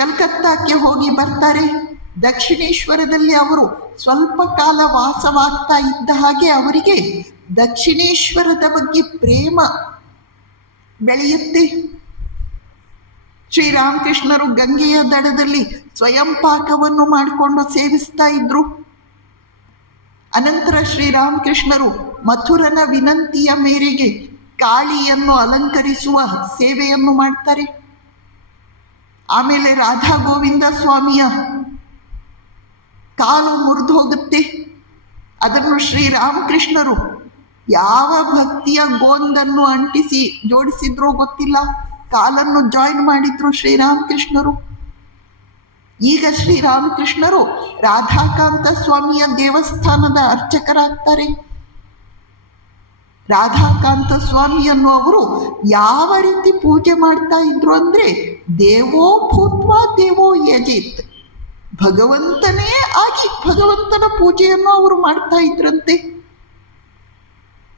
ಕಲ್ಕತ್ತಾಕ್ಕೆ ಹೋಗಿ ಬರ್ತಾರೆ. ದಕ್ಷಿಣೇಶ್ವರದಲ್ಲಿ ಅವರು ಸ್ವಲ್ಪ ಕಾಲ ವಾಸವಾಗ್ತಾ ಇದ್ದ ಹಾಗೆ ಅವರಿಗೆ ದಕ್ಷಿಣೇಶ್ವರದ ಬಗ್ಗೆ ಪ್ರೇಮ ಬೆಳೆಯುತ್ತೆ. ಶ್ರೀರಾಮಕೃಷ್ಣರು ಗಂಗೆಯ ದಡದಲ್ಲಿ ಸ್ವಯಂ ಪಾಕವನ್ನು ಮಾಡಿಕೊಂಡು ಸೇವಿಸ್ತಾ ಇದ್ರು. ಅನಂತರ ಶ್ರೀರಾಮಕೃಷ್ಣರು ಮಥುರನ ವಿನಂತಿಯ ಮೇರೆಗೆ ಕಾಳಿಯನ್ನು ಅಲಂಕರಿಸುವ ಸೇವೆಯನ್ನು ಮಾಡ್ತಾರೆ. ಆಮೇಲೆ ರಾಧಾ ಗೋವಿಂದ ಸ್ವಾಮಿಯ ಕಾಲು ಮುರಿದು ಹೋಗುತ್ತೆ. ಅದನ್ನು ಶ್ರೀರಾಮಕೃಷ್ಣರು ಯಾವ ಭಕ್ತಿಯ ಗೋಂದನ್ನು ಅಂಟಿಸಿ ಜೋಡಿಸಿದ್ರೋ ಗೊತ್ತಿಲ್ಲ, ಕಾಲನ್ನು ಜಾಯಿನ್ ಮಾಡಿದ್ರು ಶ್ರೀರಾಮಕೃಷ್ಣರು. ಈಗ ಶ್ರೀರಾಮಕೃಷ್ಣರು ರಾಧಾಕಾಂತ ಸ್ವಾಮಿಯ ದೇವಸ್ಥಾನದ ಅರ್ಚಕರಾಗ್ತಾರೆ. ರಾಧಾಕಾಂತ ಸ್ವಾಮಿಯನ್ನು ಅವರು ಯಾವ ರೀತಿ ಪೂಜೆ ಮಾಡ್ತಾ ಇದ್ರು ಅಂದ್ರೆ, ದೇವೋ ಭೂತ್ವಾ ದೇವೋ ಯಜೇತ್, ಭಗವಂತನೇ ಆಗಿ ಭಗವಂತನ ಪೂಜೆಯನ್ನು ಅವರು ಮಾಡ್ತಾ ಇದ್ರಂತೆ.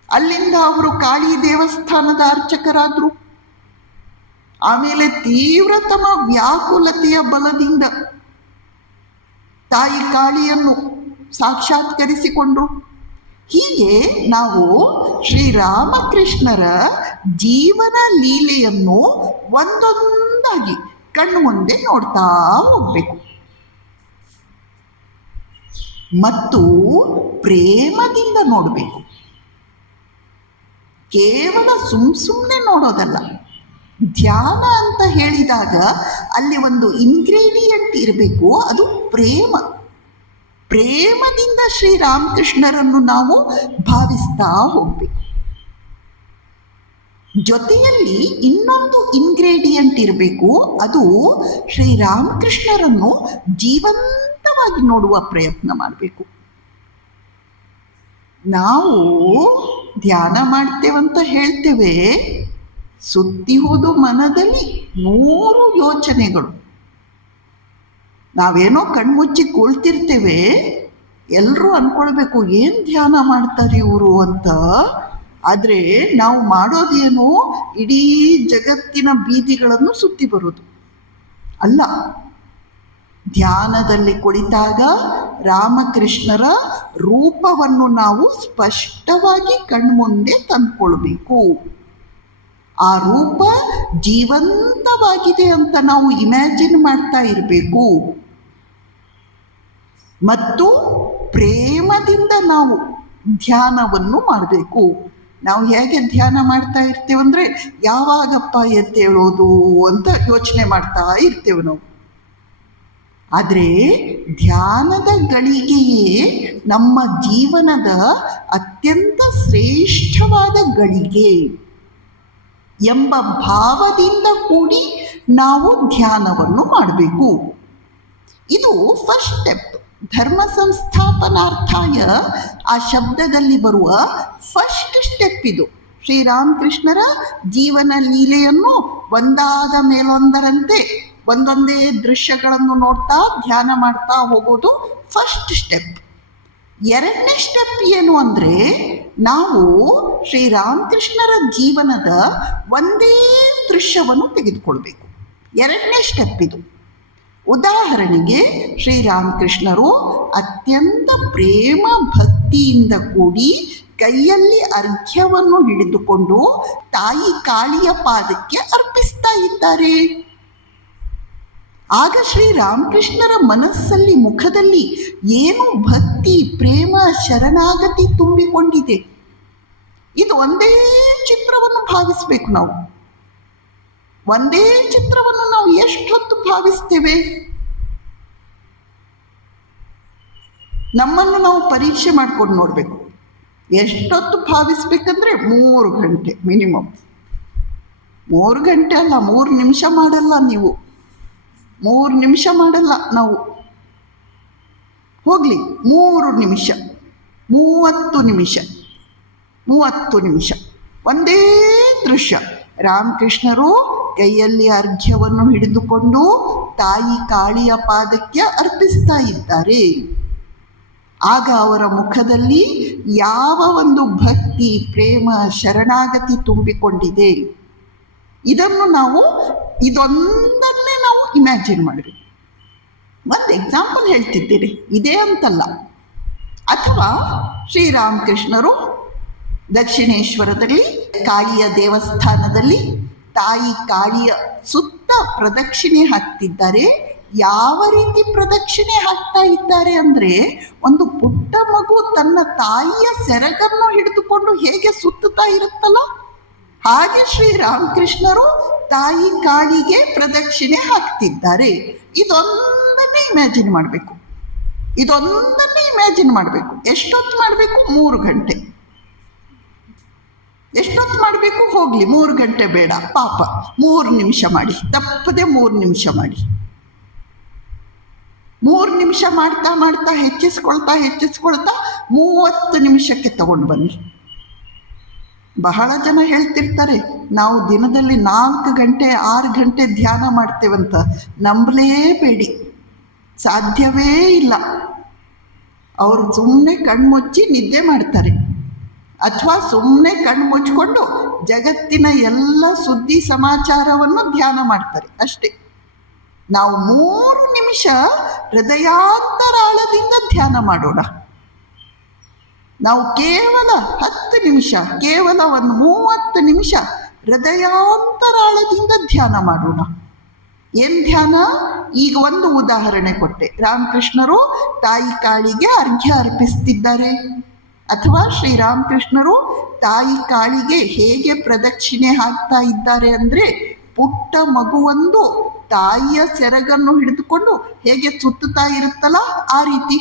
ಅಲ್ಲಿಂದ ಅವರು ಕಾಳಿ ದೇವಸ್ಥಾನದ ಅರ್ಚಕರಾದ್ರು. ಆಮೇಲೆ ತೀವ್ರತಮ ವ್ಯಾಕುಲತೆಯ ಬಲದಿಂದ ತಾಯಿ ಕಾಳಿಯನ್ನು ಸಾಕ್ಷಾತ್ಕರಿಸಿಕೊಂಡ್ರು. ಹೀಗೆ ನಾವು ಶ್ರೀರಾಮಕೃಷ್ಣರ ಜೀವನ ಲೀಲೆಯನ್ನು ಒಂದೊಂದಾಗಿ ಕಣ್ಣು ಮುಂದೆ ನೋಡ್ತಾ ಹೋಗ್ಬೇಕು ಮತ್ತು ಪ್ರೇಮದಿಂದ ನೋಡಬೇಕು. ಕೇವಲ ಸುಮ್ಮನೆ ನೋಡೋದಲ್ಲ. ಧ್ಯಾನ ಅಂತ ಹೇಳಿದಾಗ ಅಲ್ಲಿ ಒಂದು ಇಂಗ್ರೀಡಿಯಂಟ್ ಇರಬೇಕು, ಅದು ಪ್ರೇಮ. ಪ್ರೇಮದಿಂದ ಶ್ರೀರಾಮಕೃಷ್ಣರನ್ನು ನಾವು ಭಾವಿಸ್ತಾ ಹೋಗ್ಬೇಕು. ಜೊತೆಯಲ್ಲಿ ಇನ್ನೊಂದು ಇಂಗ್ರೀಡಿಯಂಟ್ ಇರಬೇಕು, ಅದು ಶ್ರೀರಾಮಕೃಷ್ಣರನ್ನು ಜೀವಂತವಾಗಿ ನೋಡುವ ಪ್ರಯತ್ನ ಮಾಡಬೇಕು. ನಾವು ಧ್ಯಾನ ಮಾಡ್ತೇವಂತ ಹೇಳ್ತೇವೆ, ಸುತ್ತಿ ಹೋದ ಮನದಲ್ಲಿ 100 ಯೋಚನೆಗಳು. ನಾವೇನೋ ಕಣ್ಮುಚ್ಚಿ ಕುಳಿತಿರ್ತೇವೆ, ಎಲ್ಲರೂ ಅನ್ಕೊಳ್ಬೇಕು ಏನು ಧ್ಯಾನ ಮಾಡ್ತಾರೆ ಇವರು ಅಂತ. ಆದರೆ ನಾವು ಮಾಡೋದೇನು, ಇಡೀ ಜಗತ್ತಿನ ಬೀದಿಗಳನ್ನು ಸುತ್ತಿ ಬರೋದು ಅಲ್ಲ. ಧ್ಯಾನದಲ್ಲಿ ಕುಳಿತಾಗ ರಾಮಕೃಷ್ಣರ ರೂಪವನ್ನು ನಾವು ಸ್ಪಷ್ಟವಾಗಿ ಕಣ್ಮುಂದೆ ತಂದ್ಕೊಳ್ಬೇಕು. ಆ ರೂಪ ಜೀವಂತವಾಗಿದೆ ಅಂತ ನಾವು ಇಮ್ಯಾಜಿನ್ ಮಾಡ್ತಾ ಇರಬೇಕು ಮತ್ತು ಪ್ರೇಮದಿಂದ ನಾವು ಧ್ಯಾನವನ್ನು ಮಾಡಬೇಕು. ನಾವು ಹೇಗೆ ಧ್ಯಾನ ಮಾಡ್ತಾ ಇರ್ತೇವಂದ್ರೆ, ಯಾವಾಗಪ್ಪ ಎದ್ದೇಳೋದು ಅಂತ ಯೋಚನೆ ಮಾಡ್ತಾ ಇರ್ತೇವೆ ನಾವು. ಆದರೆ ಧ್ಯಾನದ ಗಳಿಗೆಯೇ ನಮ್ಮ ಜೀವನದ ಅತ್ಯಂತ ಶ್ರೇಷ್ಠವಾದ ಗಳಿಗೆ ಎಂಬ ಭಾವದಿಂದ ಕೂಡಿ ನಾವು ಧ್ಯಾನವನ್ನು ಮಾಡಬೇಕು. ಇದು ಫಸ್ಟ್ ಸ್ಟೆಪ್. ಧರ್ಮ ಸಂಸ್ಥಾಪನಾರ್ಥಾಯ ಆ ಶಬ್ದದಲ್ಲಿ ಬರುವ ಫಸ್ಟ್ ಸ್ಟೆಪ್ ಇದು. ಶ್ರೀರಾಮಕೃಷ್ಣರ ಜೀವನ ಲೀಲೆಯನ್ನು ಒಂದಾದ ಮೇಲೊಂದರಂತೆ ಒಂದೊಂದೇ ದೃಶ್ಯಗಳನ್ನು ನೋಡ್ತಾ ಧ್ಯಾನ ಮಾಡ್ತಾ ಹೋಗೋದು ಫಸ್ಟ್ ಸ್ಟೆಪ್. ಎರಡನೇ ಸ್ಟೆಪ್ ಏನು ಅಂದರೆ, ನಾವು ಶ್ರೀರಾಮಕೃಷ್ಣರ ಜೀವನದ ಒಂದೇ ದೃಶ್ಯವನ್ನು ತೆಗೆದುಕೊಳ್ಬೇಕು. ಎರಡನೇ ಸ್ಟೆಪ್ ಇದು. ಉದಾಹರಣೆಗೆ, ಶ್ರೀರಾಮಕೃಷ್ಣರು ಅತ್ಯಂತ ಪ್ರೇಮ ಭಕ್ತಿಯಿಂದ ಕೂಡಿ ಕೈಯಲ್ಲಿ ಅರ್ಘ್ಯವನ್ನು ಹಿಡಿದುಕೊಂಡು ತಾಯಿ ಕಾಳಿಯ ಪಾದಕ್ಕೆ ಅರ್ಪಿಸ್ತಾ ಇದ್ದಾರೆ. ಆಗ ಶ್ರೀರಾಮಕೃಷ್ಣರ ಮನಸ್ಸಲ್ಲಿ, ಮುಖದಲ್ಲಿ ಏನು ಭಕ್ತಿ, ಪ್ರೇಮ, ಶರಣಾಗತಿ ತುಂಬಿಕೊಂಡಿದೆ. ಇದು ಒಂದೇ ಚಿತ್ರವನ್ನು ಭಾವಿಸ್ಬೇಕು ನಾವು. ಒಂದೇ ಚಿತ್ರವನ್ನು ನಾವು ಎಷ್ಟೊತ್ತು ಭಾವಿಸ್ತೇವೆ? ನಮ್ಮನ್ನು ನಾವು ಪರೀಕ್ಷೆ ಮಾಡ್ಕೊಂಡು ನೋಡಬೇಕು. ಎಷ್ಟೊತ್ತು ಭಾವಿಸ್ಬೇಕಂದ್ರೆ 3 ಗಂಟೆ ಮಿನಿಮಮ್. 3 ಗಂಟೆ ಅಲ್ಲ, 3 ನಿಮಿಷ ಮಾಡಲ್ಲ ನೀವು. 3 ನಿಮಿಷ ಮಾಡಲ್ಲ ನಾವು. ಹೋಗ್ಲಿ, 3 ನಿಮಿಷ, 30 ನಿಮಿಷ, 30 ನಿಮಿಷ ಒಂದೇ ದೃಶ್ಯ. ರಾಮಕೃಷ್ಣರು ಕೈಯಲ್ಲಿ ಅರ್ಘ್ಯವನ್ನು ಹಿಡಿದುಕೊಂಡು ತಾಯಿ ಕಾಳಿಯ ಪಾದಕ್ಕೆ ಅರ್ಪಿಸ್ತಾ ಇದ್ದಾರೆ. ಆಗ ಅವರ ಮುಖದಲ್ಲಿ ಯಾವ ಒಂದು ಭಕ್ತಿ, ಪ್ರೇಮ, ಶರಣಾಗತಿ ತುಂಬಿಕೊಂಡಿದೆ. ಇದೊಂದನ್ನೇ ನಾವು ಇಮ್ಯಾಜಿನ್ ಮಾಡಬೇಕು. ಒಂದು ಎಕ್ಸಾಂಪಲ್ ಹೇಳ್ತಿದ್ದೀರಿ, ಇದೇ ಅಂತಲ್ಲ. ಅಥವಾ ಶ್ರೀರಾಮಕೃಷ್ಣರು ದಕ್ಷಿಣೇಶ್ವರದಲ್ಲಿ ಕಾಳಿಯ ದೇವಸ್ಥಾನದಲ್ಲಿ ತಾಯಿ ಕಾಳಿಯ ಸುತ್ತ ಪ್ರದಕ್ಷಿಣೆ ಹಾಕ್ತಿದ್ದಾರೆ. ಯಾವ ರೀತಿ ಪ್ರದಕ್ಷಿಣೆ ಹಾಕ್ತಾ ಇದ್ದಾರೆ ಅಂದರೆ, ಒಂದು ಪುಟ್ಟ ಮಗು ತನ್ನ ತಾಯಿಯ ಸೆರಗನ್ನು ಹಿಡಿದುಕೊಂಡು ಹೇಗೆ ಸುತ್ತುತ್ತಾ ಇರುತ್ತಲ್ಲ ಹಾಗೆ ಶ್ರೀರಾಮಕೃಷ್ಣರು ತಾಯಿ ಕಾಳಿಗೆ ಪ್ರದಕ್ಷಿಣೆ ಹಾಕ್ತಿದ್ದಾರೆ. ಇದೊಂದನ್ನೇ ಇಮ್ಯಾಜಿನ್ ಮಾಡಬೇಕು. ಎಷ್ಟೊತ್ತು ಮಾಡಬೇಕು? 3 ಗಂಟೆ. ಎಷ್ಟೊತ್ತು ಮಾಡಬೇಕು? ಹೋಗ್ಲಿ 3 ಗಂಟೆ ಬೇಡ, ಪಾಪ 3 ನಿಮಿಷ ಮಾಡಿ, ತಪ್ಪದೆ 3 ನಿಮಿಷ ಮಾಡಿ. 3 ನಿಮಿಷ ಮಾಡ್ತಾ ಮಾಡ್ತಾ ಹೆಚ್ಚಿಸ್ಕೊಳ್ತಾ 30 ನಿಮಿಷಕ್ಕೆ ತಗೊಂಡು ಬನ್ನಿ. ಬಹಳ ಜನ ಹೇಳ್ತಿರ್ತಾರೆ, ನಾವು ದಿನದಲ್ಲಿ 4 ಗಂಟೆ 6 ಗಂಟೆ ಧ್ಯಾನ ಮಾಡ್ತೇವಂತ. ನಂಬಲೇಬೇಡಿ, ಸಾಧ್ಯವೇ ಇಲ್ಲ. ಅವರು ಸುಮ್ಮನೆ ಕಣ್ಮುಚ್ಚಿ ನಿದ್ದೆ ಮಾಡ್ತಾರೆ, ಅಥವಾ ಸುಮ್ಮನೆ ಕಣ್ಣು ಮುಚ್ಕೊಂಡು ಜಗತ್ತಿನ ಎಲ್ಲ ಸುದ್ದಿ ಸಮಾಚಾರವನ್ನು ಧ್ಯಾನ ಮಾಡ್ತಾರೆ ಅಷ್ಟೇ. ನಾವು 3 ನಿಮಿಷ ಹೃದಯಾಂತರಾಳದಿಂದ ಧ್ಯಾನ ಮಾಡೋಣ. ನಾವು ಕೇವಲ 10 ನಿಮಿಷ, ಕೇವಲ ಒಂದು 30 ನಿಮಿಷ ಹೃದಯಾಂತರಾಳದಿಂದ ಧ್ಯಾನ ಮಾಡೋಣ. ಏನ್ ಧ್ಯಾನ? ಈಗ ಒಂದು ಉದಾಹರಣೆ ಕೊಟ್ಟೆ. ರಾಮಕೃಷ್ಣರು ತಾಯಿ ಕಾಳಿಗೆ ಅರ್ಘ್ಯ ಅರ್ಪಿಸ್ತಿದ್ದಾರೆ, ಅಥವಾ ಶ್ರೀರಾಮಕೃಷ್ಣರು ತಾಯಿ ಕಾಳಿಗೆ ಹೇಗೆ ಪ್ರದಕ್ಷಿಣೆ ಹಾಕ್ತಾ ಇದ್ದಾರೆ ಅಂದರೆ, ಪುಟ್ಟ ಮಗುವೊಂದು ತಾಯಿಯ ಸೆರಗನ್ನು ಹಿಡಿದುಕೊಂಡು ಹೇಗೆ ಸುತ್ತುತ್ತಾ ಇರುತ್ತಲ್ಲ ಆ ರೀತಿ.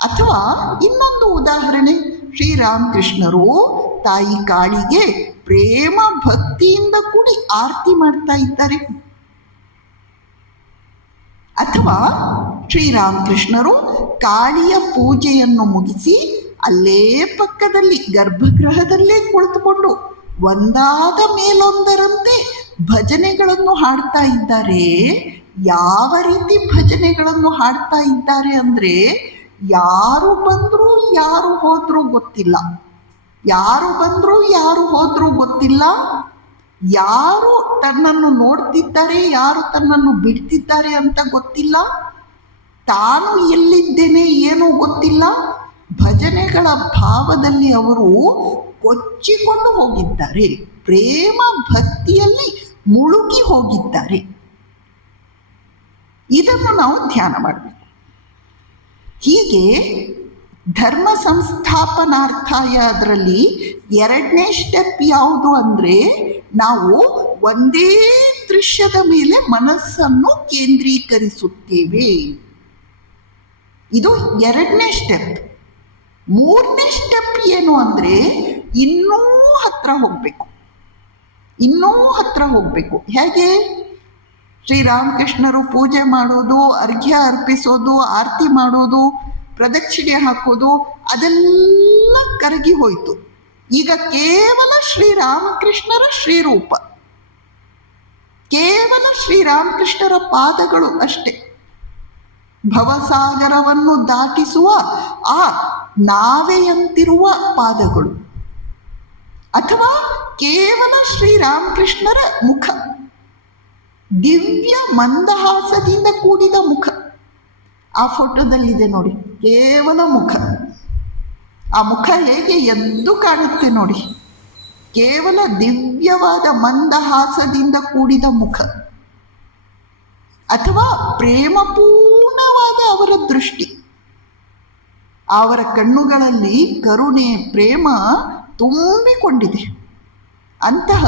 ಅಥವಾ ಇನ್ನೊಂದು ಉದಾಹರಣೆ, ಶ್ರೀರಾಮಕೃಷ್ಣರು ತಾಯಿ ಕಾಳಿಗೆ ಪ್ರೇಮ ಭಕ್ತಿಯಿಂದ ಕೂಡಿ ಆರತಿ ಮಾಡ್ತಾ ಇದ್ದಾರೆ. ಅಥವಾ ಶ್ರೀರಾಮಕೃಷ್ಣರು ಕಾಳಿಯ ಪೂಜೆಯನ್ನು ಮುಗಿಸಿ ಅಲ್ಲೇ ಪಕ್ಕದಲ್ಲಿ ಗರ್ಭಗೃಹದಲ್ಲೇ ಕುಳಿತುಕೊಂಡು ಒಂದಾದ ಮೇಲೊಂದರಂತೆ ಭಜನೆಗಳನ್ನು ಹಾಡ್ತಾ ಇದ್ದಾರೆ. ಯಾವ ರೀತಿ ಭಜನೆಗಳನ್ನು ಹಾಡ್ತಾ ಇದ್ದಾರೆ ಅಂದರೆ, ಯಾರು ಬಂದರೂ ಯಾರು ಹೋದ್ರೂ ಗೊತ್ತಿಲ್ಲ, ಯಾರು ತನ್ನನ್ನು ನೋಡ್ತಿದ್ದಾರೆ, ಯಾರು ತನ್ನನ್ನು ಬಿಡ್ತಿದ್ದಾರೆ ಅಂತ ಗೊತ್ತಿಲ್ಲ, ತಾನು ಎಲ್ಲಿದ್ದೇನೆ ಏನೂ ಗೊತ್ತಿಲ್ಲ. ಭಜನೆಗಳ ಭಾವದಲ್ಲಿ ಅವರು ಕೊಚ್ಚಿಕೊಂಡು ಹೋಗಿದ್ದಾರೆ, ಪ್ರೇಮ ಭಕ್ತಿಯಲ್ಲಿ ಮುಳುಗಿ ಹೋಗಿದ್ದಾರೆ. ಇದನ್ನು ನಾವು ಧ್ಯಾನ ಮಾಡಬೇಕು. ಹೀಗೆ ಧರ್ಮ ಸಂಸ್ಥಾಪನಾರ್ಥಾಯ ಅದರಲ್ಲಿ 2ನೇ ಸ್ಟೆಪ್ ಯಾವುದು ಅಂದರೆ, ನಾವು ಒಂದೇ ದೃಶ್ಯದ ಮೇಲೆ ಮನಸ್ಸನ್ನು ಕೇಂದ್ರೀಕರಿಸುತ್ತೇವೆ. ಇದು 2ನೇ ಸ್ಟೆಪ್. 3ನೇ ಸ್ಟೆಪ್ ಏನು ಅಂದರೆ, ಇನ್ನೂ ಹತ್ರ ಹೋಗಬೇಕು. ಹೇಗೆ? ಶ್ರೀರಾಮಕೃಷ್ಣರು ಪೂಜೆ ಮಾಡೋದು, ಅರ್ಘ್ಯ ಅರ್ಪಿಸೋದು, ಆರತಿ ಮಾಡೋದು, ಪ್ರದಕ್ಷಿಣೆ ಹಾಕೋದು ಅದೆಲ್ಲ ಕರಗಿ ಹೋಯಿತು. ಈಗ ಕೇವಲ ಶ್ರೀರಾಮಕೃಷ್ಣರ ಶ್ರೀರೂಪ, ಕೇವಲ ಶ್ರೀರಾಮಕೃಷ್ಣರ ಪಾದಗಳು ಅಷ್ಟೇ. ಭವಸಾಗರವನ್ನು ದಾಟಿಸುವ ಆ ನಾವೆಯಂತಿರುವ ಪಾದಗಳು, ಅಥವಾ ಕೇವಲ ಶ್ರೀರಾಮಕೃಷ್ಣರ ಮುಖ, ದಿವ್ಯ ಮಂದಹಾಸದಿಂದ ಕೂಡಿದ ಮುಖ. ಆ ಫೋಟೋದಲ್ಲಿದೆ ನೋಡಿ, ಕೇವಲ ಮುಖ. ಆ ಮುಖ ಹೇಗೆ ಎದ್ದು ಕಾಣುತ್ತೆ ನೋಡಿ, ಕೇವಲ ದಿವ್ಯವಾದ ಮಂದಹಾಸದಿಂದ ಕೂಡಿದ ಮುಖ. ಅಥವಾ ಪ್ರೇಮಪೂರ್ಣವಾದ ಅವರ ದೃಷ್ಟಿ, ಅವರ ಕಣ್ಣುಗಳಲ್ಲಿ ಕರುಣೆ ಪ್ರೇಮ ತುಂಬಿಕೊಂಡಿದೆ. ಅಂತಹ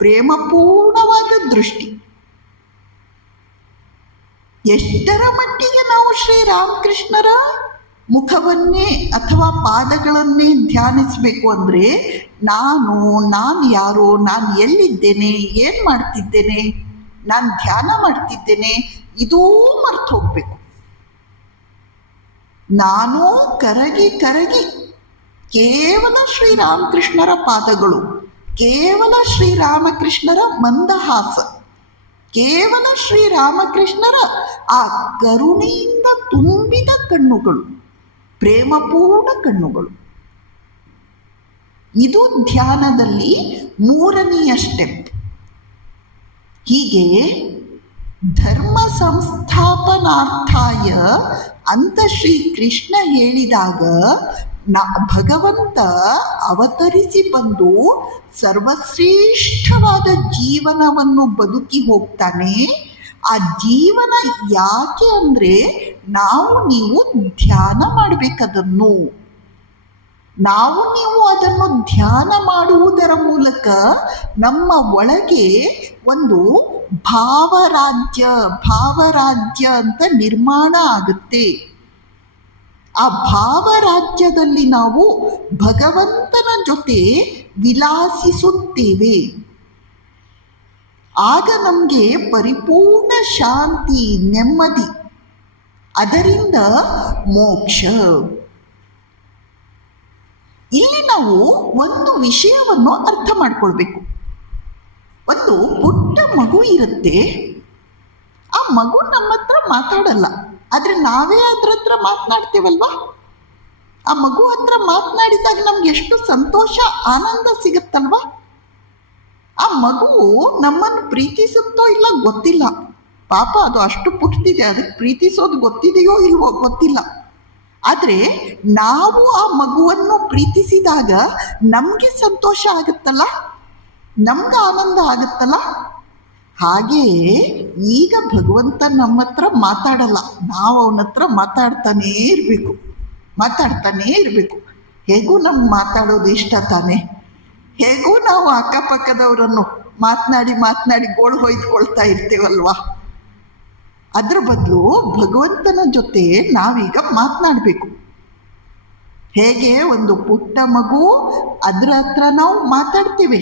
ಪ್ರೇಮಪೂರ್ಣವಾದ ದೃಷ್ಟಿ. ಎಷ್ಟರ ಮಟ್ಟಿಗೆ ನಾವು ಶ್ರೀರಾಮಕೃಷ್ಣರ ಮುಖವನ್ನೇ ಅಥವಾ ಪಾದಗಳನ್ನೇ ಧ್ಯಾನಿಸಬೇಕು ಅಂದರೆ, ನಾನು ಯಾರು, ನಾನು ಎಲ್ಲಿದ್ದೇನೆ, ಏನು ಮಾಡ್ತಿದ್ದೇನೆ, ನಾನು ಧ್ಯಾನ ಮಾಡ್ತಿದ್ದೇನೆ, ಇದೂ ಮರ್ತು ಹೋಗ್ಬೇಕು. ನಾನು ಕರಗಿ ಕೇವಲ ಶ್ರೀರಾಮಕೃಷ್ಣರ ಪಾದಗಳು, ಕೇವಲ ಶ್ರೀರಾಮಕೃಷ್ಣರ ಮಂದಹಾಸ, ಕೇವಲ ಶ್ರೀರಾಮಕೃಷ್ಣರ ಆ ಕರುಣೆಯಿಂದ ತುಂಬಿದ ಕಣ್ಣುಗಳು, ಪ್ರೇಮಪೂರ್ಣ ಕಣ್ಣುಗಳು. ಇದು ಧ್ಯಾನದಲ್ಲಿ 3ನೆಯ ಸ್ಟೆಪ್. ಹೀಗೆ ಧರ್ಮ ಸಂಸ್ಥಾಪನಾರ್ಥಾಯ ಅಂತ ಶ್ರೀಕೃಷ್ಣ ಹೇಳಿದಾಗ ಭಗವಂತ ಅವತರಿಸಿ ಬಂದು ಸರ್ವಶ್ರೇಷ್ಠವಾದ ಜೀವನವನ್ನು ಬದುಕಿ ಹೋಗ್ತಾನೆ. ಆ ಜೀವನ ಯಾಕೆ ಅಂದರೆ, ನೀವು ಧ್ಯಾನ ಮಾಡಬೇಕದನ್ನು. ನಾವು ನೀವು ಅದನ್ನು ಧ್ಯಾನ ಮಾಡುವುದರ ಮೂಲಕ ನಮ್ಮ ಒಳಗೆ ಒಂದು ಭಾವರಾಜ್ಯ ಅಂತ ನಿರ್ಮಾಣ ಆಗುತ್ತೆ. ಆ ಭಾವರಾಜ್ಯದಲ್ಲಿ ನಾವು ಭಗವಂತನ ಜೊತೆ ವಿಲಾಸಿಸುತ್ತೇವೆ. ಆಗ ನಮಗೆ ಪರಿಪೂರ್ಣ ಶಾಂತಿ, ನೆಮ್ಮದಿ, ಅದರಿಂದ ಮೋಕ್ಷ. ಇಲ್ಲಿ ನಾವು ಒಂದು ವಿಷಯವನ್ನು ಅರ್ಥ ಮಾಡ್ಕೊಳ್ಬೇಕು. ಒಂದು ಪುಟ್ಟ ಮಗು ಇರುತ್ತೆ, ಆ ಮಗು ನಮ್ಮ ಹತ್ರ ಮಾತಾಡಲ್ಲ, ಆದರೆ ನಾವೇ ಅದ್ರ ಹತ್ರ ಮಾತನಾಡ್ತೇವಲ್ವಾ. ಆ ಮಗು ಹತ್ರ ಮಾತನಾಡಿದಾಗ ನಮ್ಗೆ ಎಷ್ಟು ಸಂತೋಷ, ಆನಂದ ಸಿಗುತ್ತಲ್ವಾ. ಆ ಮಗು ನಮ್ಮನ್ನು ಪ್ರೀತಿಸುತ್ತೋ ಇಲ್ಲ ಗೊತ್ತಿಲ್ಲ, ಪಾಪ ಅದು ಅಷ್ಟು ಪುಟ್ಟಿದೆ, ಅದಕ್ಕೆ ಪ್ರೀತಿಸೋದು ಗೊತ್ತಿದೆಯೋ ಇಲ್ವೋ ಗೊತ್ತಿಲ್ಲ. ಆದರೆ ನಾವು ಆ ಮಗುವನ್ನು ಪ್ರೀತಿಸಿದಾಗ ನಮಗೆ ಸಂತೋಷ ಆಗುತ್ತಲ್ಲ, ನಮ್ಗೆ ಆನಂದ ಆಗುತ್ತಲ್ಲ. ಹಾಗೆಯೇ ಈಗ ಭಗವಂತ ನಮ್ಮ ಹತ್ರ ಮಾತಾಡಲ್ಲ, ನಾವು ಅವನ ಹತ್ರ ಮಾತಾಡ್ತಾನೇ ಇರಬೇಕು. ಹೇಗೂ ನಮ್ಗೆ ಮಾತಾಡೋದು ಇಷ್ಟ ತಾನೆ, ಹೇಗೂ ನಾವು ಅಕ್ಕಪಕ್ಕದವರನ್ನು ಮಾತನಾಡಿ ಗೋಳು ಹೊಯ್ದುಕೊಳ್ತಾ ಇರ್ತೀವಲ್ವಾ. ಅದ್ರ ಬದಲು ಭಗವಂತನ ಜೊತೆ ನಾವೀಗ ಮಾತನಾಡಬೇಕು. ಹೇಗೆ ಒಂದು ಪುಟ್ಟ ಮಗು ಅದ್ರ ಹತ್ರ ನಾವು ಮಾತಾಡ್ತೇವೆ,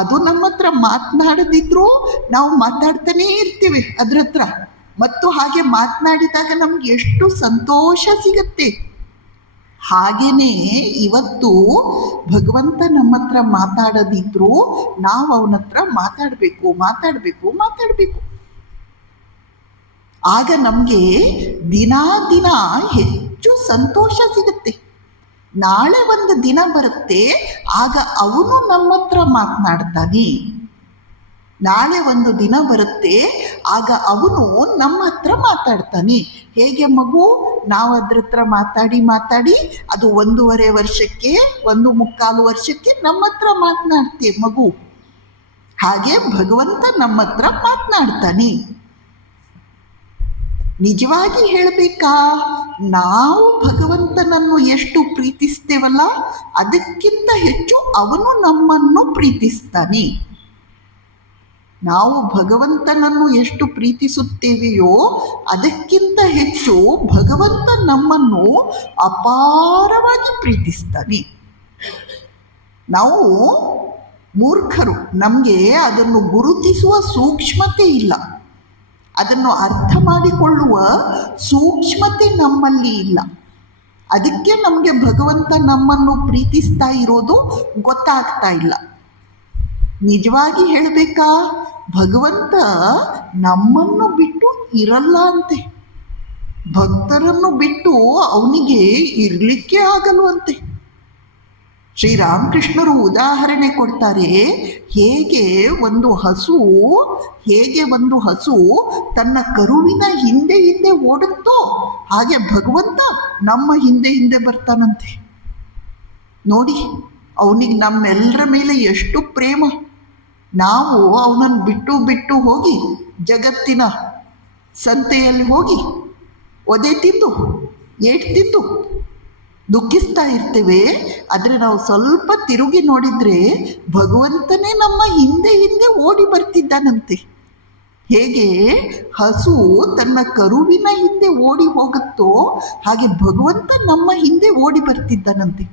ಅದು ನಮ್ಮ ಹತ್ರ ಮಾತನಾಡದಿದ್ರೂ ನಾವು ಮಾತಾಡ್ತಾನೇ ಇರ್ತೀವಿ ಅದ್ರ ಹತ್ರ. ಮತ್ತು ಹಾಗೆ ಮಾತನಾಡಿದಾಗ ನಮ್ಗೆ ಎಷ್ಟು ಸಂತೋಷ ಸಿಗತ್ತೆ. ಹಾಗೇನೆ ಇವತ್ತು ಭಗವಂತ ನಮ್ಮ ಹತ್ರ ಮಾತಾಡದಿದ್ರೂ ನಾವು ಅವನ ಹತ್ರ ಮಾತಾಡಬೇಕು. ಆಗ ನಮಗೆ ದಿನ ಹೆಚ್ಚು ಸಂತೋಷ ಸಿಗುತ್ತೆ. ನಾಳೆ ಒಂದು ದಿನ ಬರುತ್ತೆ, ಆಗ ಅವನು ನಮ್ಮ ಹತ್ರ ಮಾತನಾಡ್ತಾನೆ. ನಾಳೆ ಒಂದು ದಿನ ಬರುತ್ತೆ, ಆಗ ಅವನು ನಮ್ಮ ಹತ್ರ ಮಾತಾಡ್ತಾನೆ. ಹೇಗೆ ಮಗು, ನಾವು ಅದ್ರ ಹತ್ರ ಮಾತಾಡಿ ಅದು 1.5 ವರ್ಷಕ್ಕೆ 1.25 ವರ್ಷಕ್ಕೆ ನಮ್ಮ ಹತ್ರ ಮಾತನಾಡ್ತೇವೆ ಮಗು. ಹಾಗೆ ಭಗವಂತ ನಮ್ಮ ಹತ್ರ ಮಾತನಾಡ್ತಾನೆ. ನಿಜವಾಗಿ ಹೇಳಬೇಕಾ, ನಾವು ಭಗವಂತನನ್ನು ಎಷ್ಟು ಪ್ರೀತಿಸ್ತೇವಲ್ಲ, ಅದಕ್ಕಿಂತ ಹೆಚ್ಚು ಅವನು ನಮ್ಮನ್ನು ಪ್ರೀತಿಸ್ತಾನೆ. ನಾವು ಭಗವಂತನನ್ನು ಎಷ್ಟು ಪ್ರೀತಿಸುತ್ತೇವೆಯೋ ಅದಕ್ಕಿಂತ ಹೆಚ್ಚು ಭಗವಂತ ನಮ್ಮನ್ನು ಅಪಾರವಾಗಿ ಪ್ರೀತಿಸ್ತಾನೆ. ನಾವು ಮೂರ್ಖರು, ನಮಗೆ ಅದನ್ನು ಗುರುತಿಸುವ ಸೂಕ್ಷ್ಮತೆ ಇಲ್ಲ, ಅದನ್ನು ಅರ್ಥ ಮಾಡಿಕೊಳ್ಳುವ ಸೂಕ್ಷ್ಮತೆ ನಮ್ಮಲ್ಲಿ ಇಲ್ಲ. ಅದಕ್ಕೆ ನಮಗೆ ಭಗವಂತ ನಮ್ಮನ್ನು ಪ್ರೀತಿಸ್ತಾ ಇರೋದು ಗೊತ್ತಾಗ್ತಾ ಇಲ್ಲ. ನಿಜವಾಗಿ ಹೇಳಬೇಕಾ, ಭಗವಂತ ನಮ್ಮನ್ನು ಬಿಟ್ಟು ಇರಲ್ಲ ಅಂತೆ. ಭಕ್ತರನ್ನು ಬಿಟ್ಟು ಅವನಿಗೆ ಇರಲಿಕ್ಕೆ ಆಗಲ್ವಂತೆ. ಶ್ರೀರಾಮಕೃಷ್ಣರು ಉದಾಹರಣೆ ಕೊಡ್ತಾರೆ, ಹೇಗೆ ಒಂದು ಹಸು ತನ್ನ ಕರುವಿನ ಹಿಂದೆ ಓಡುತ್ತೋ ಹಾಗೆ ಭಗವಂತ ನಮ್ಮ ಹಿಂದೆ ಬರ್ತಾನಂತೆ. ನೋಡಿ, ಅವನಿಗೆ ನಮ್ಮೆಲ್ಲರ ಮೇಲೆ ಎಷ್ಟು ಪ್ರೇಮ. ನಾವು ಅವನನ್ನು ಬಿಟ್ಟು ಹೋಗಿ ಜಗತ್ತಿನ ಸಂತೆಯಲ್ಲಿ ಹೋಗಿ ಒದೆ ತಿಂದು ಏಟು ತಿಂದು ದುಃಖಿಸ್ತಾ ಇರ್ತೇವೆ. ಆದರೆ ನಾವು ಸ್ವಲ್ಪ ತಿರುಗಿ ನೋಡಿದರೆ ಭಗವಂತನೇ ನಮ್ಮ ಹಿಂದೆ ಓಡಿ ಬರ್ತಿದ್ದಾನಂತೆ. ಹೇಗೆ ಹಸು ತನ್ನ ಕರುವಿನ ಹಿಂದೆ ಓಡಿ ಹೋಗುತ್ತೋ ಹಾಗೆ ಭಗವಂತ ನಮ್ಮ ಹಿಂದೆ ಓಡಿ ಬರ್ತಿದ್ದಾನಂತೆ.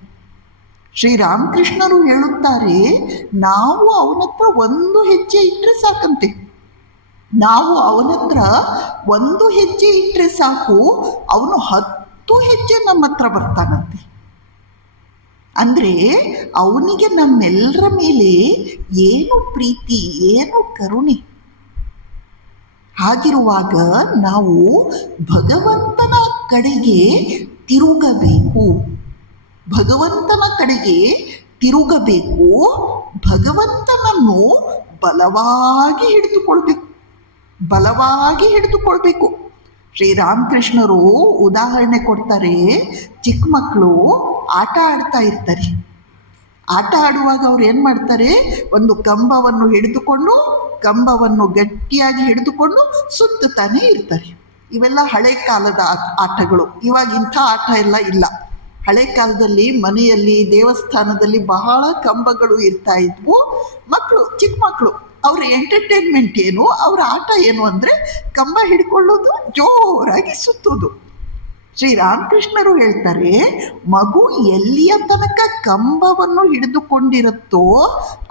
ಶ್ರೀರಾಮಕೃಷ್ಣರು ಹೇಳುತ್ತಾರೆ, ನಾವು ಅವನ ಹತ್ರ ಒಂದು ಹೆಜ್ಜೆ ಇಟ್ಟರೆ ಸಾಕಂತೆ. ನಾವು ಅವನ ಹತ್ರ ಒಂದು ಹೆಜ್ಜೆ ಇಟ್ಟರೆ ಸಾಕು, ಅವನು 10 ಹೆಜ್ಜೆ ನಮ್ಮ ಹತ್ರ ಬರ್ತಾನಂತೆ. ಅಂದರೆ ಅವನಿಗೆ ನಮ್ಮೆಲ್ಲರ ಮೇಲೆ ಏನು ಪ್ರೀತಿ, ಏನು ಕರುಣೆ. ಹಾಗಿರುವಾಗ ನಾವು ಭಗವಂತನ ಕಡೆಗೆ ತಿರುಗಬೇಕು. ಭಗವಂತನನ್ನು ಬಲವಾಗಿ ಹಿಡಿದುಕೊಳ್ಬೇಕು. ಶ್ರೀರಾಮಕೃಷ್ಣರು ಉದಾಹರಣೆ ಕೊಡ್ತಾರೆ, ಚಿಕ್ಕ ಮಕ್ಕಳು ಆಟ ಆಡ್ತಾ ಇರ್ತಾರೆ. ಆಟ ಆಡುವಾಗ ಅವ್ರು ಏನು ಮಾಡ್ತಾರೆ, ಒಂದು ಕಂಬವನ್ನು ಗಟ್ಟಿಯಾಗಿ ಹಿಡಿದುಕೊಂಡು ಸುತ್ತುತ್ತಾನೆ ಇರ್ತಾರೆ. ಇವೆಲ್ಲ ಹಳೆ ಕಾಲದ ಆಟಗಳು, ಇವಾಗ ಇಂಥ ಆಟ ಎಲ್ಲ ಇಲ್ಲ. ಹಳೆ ಕಾಲದಲ್ಲಿ ಮನೆಯಲ್ಲಿ ದೇವಸ್ಥಾನದಲ್ಲಿ ಬಹಳ ಕಂಬಗಳು ಇರ್ತಾ ಇದ್ವು. ಮಕ್ಕಳು, ಚಿಕ್ಕ ಮಕ್ಕಳು, ಅವ್ರ ಎಂಟರ್ಟೈನ್ಮೆಂಟ್ ಏನು, ಅವರ ಆಟ ಏನು ಅಂದರೆ ಕಂಬ ಹಿಡ್ಕೊಳ್ಳೋದು, ಜೋರಾಗಿ ಸುತ್ತೋದು. ಶ್ರೀರಾಮಕೃಷ್ಣರು ಹೇಳ್ತಾರೆ, ಮಗು ಎಲ್ಲಿಯ ತನಕ ಕಂಬವನ್ನು ಹಿಡಿದುಕೊಂಡಿರುತ್ತೋ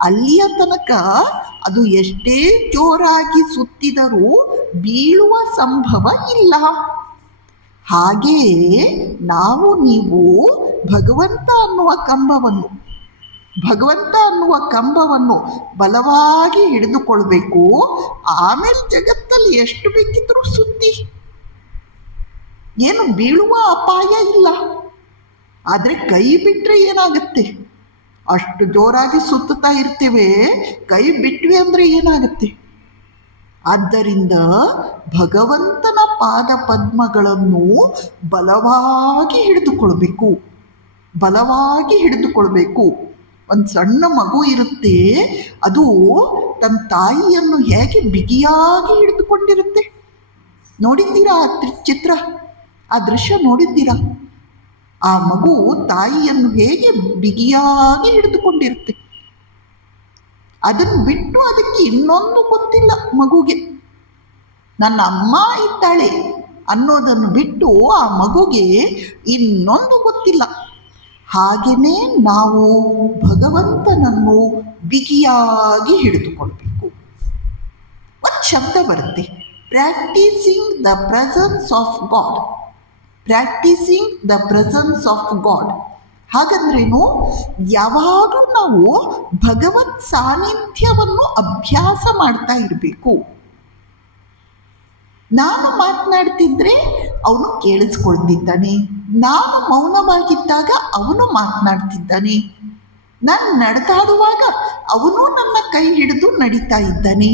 ಅಲ್ಲಿಯ ತನಕ ಅದು ಎಷ್ಟೇ ಜೋರಾಗಿ ಸುತ್ತಿದರೂ ಬೀಳುವ ಸಂಭವ ಇಲ್ಲ. ಹಾಗೆಯೇ ನೀವು ಭಗವಂತ ಅನ್ನುವ ಕಂಬವನ್ನು ಬಲವಾಗಿ ಹಿಡಿದುಕೊಳ್ಬೇಕು. ಆಮೇಲೆ ಜಗತ್ತಲ್ಲಿ ಎಷ್ಟು ಬೇಕಿದ್ರೂ ಸುತ್ತಿ, ಏನು ಬೀಳುವ ಅಪಾಯ ಇಲ್ಲ. ಆದರೆ ಕೈ ಬಿಟ್ಟರೆ ಏನಾಗುತ್ತೆ? ಅಷ್ಟು ಜೋರಾಗಿ ಸುತ್ತುತ್ತಾ ಇರ್ತೇವೆ, ಕೈ ಬಿಟ್ವಿ ಅಂದರೆ ಏನಾಗುತ್ತೆ? ಆದ್ದರಿಂದ ಭಗವಂತನ ಪಾದ ಪದ್ಮಗಳನ್ನು ಬಲವಾಗಿ ಹಿಡಿದುಕೊಳ್ಬೇಕು. ಒಂದು ಸಣ್ಣ ಮಗು ಇರುತ್ತೆ, ಅದು ತನ್ನ ತಾಯಿಯನ್ನು ಹೇಗೆ ಬಿಗಿಯಾಗಿ ಹಿಡಿದುಕೊಂಡಿರುತ್ತೆ. ನೋಡಿದ್ದೀರಾ ಚಿತ್ರ, ಆ ದೃಶ್ಯ ನೋಡಿದ್ದೀರಾ? ಆ ಮಗು ತಾಯಿಯನ್ನು ಹೇಗೆ ಬಿಗಿಯಾಗಿ ಹಿಡಿದುಕೊಂಡಿರುತ್ತೆ. ಅದನ್ನು ಬಿಟ್ಟು ಅದಕ್ಕೆ ಇನ್ನೊಂದು ಗೊತ್ತಿಲ್ಲ ಮಗುಗೆ. ನನ್ನ ಅಮ್ಮ ಇದ್ದಾಳೆ ಅನ್ನೋದನ್ನು ಬಿಟ್ಟು ಆ ಮಗುಗೆ ಇನ್ನೊಂದು ಗೊತ್ತಿಲ್ಲ. ಹಾಗೆಯೇ ನಾವು ಭಗವಂತನನ್ನು ಬಿಗಿಯಾಗಿ ಹಿಡಿದುಕೊಳ್ಬೇಕು. ಒಂದು ಶಬ್ದ ಬರುತ್ತೆ, practising the presence of God. ಹಾಗಂದ್ರೇನು? ಯಾವಾಗಲೂ ನಾವು ಭಗವತ್ ಸಾನ್ನಿಧ್ಯವನ್ನು ಅಭ್ಯಾಸ ಮಾಡ್ತಾ ಇರಬೇಕು. ನಾನು ಮಾತನಾಡ್ತಿದ್ರೆ ಅವನು ಕೇಳಿಸ್ಕೊಳ್ತಿದ್ದಾನೆ, ನಾನು ಮೌನವಾಗಿದ್ದಾಗ ಅವನು ಮಾತನಾಡ್ತಿದ್ದಾನೆ, ನಾನು ನಡೆದಾಡುವಾಗ ಅವನು ನನ್ನ ಕೈ ಹಿಡಿದು ನಡೀತಾ ಇದ್ದಾನೆ,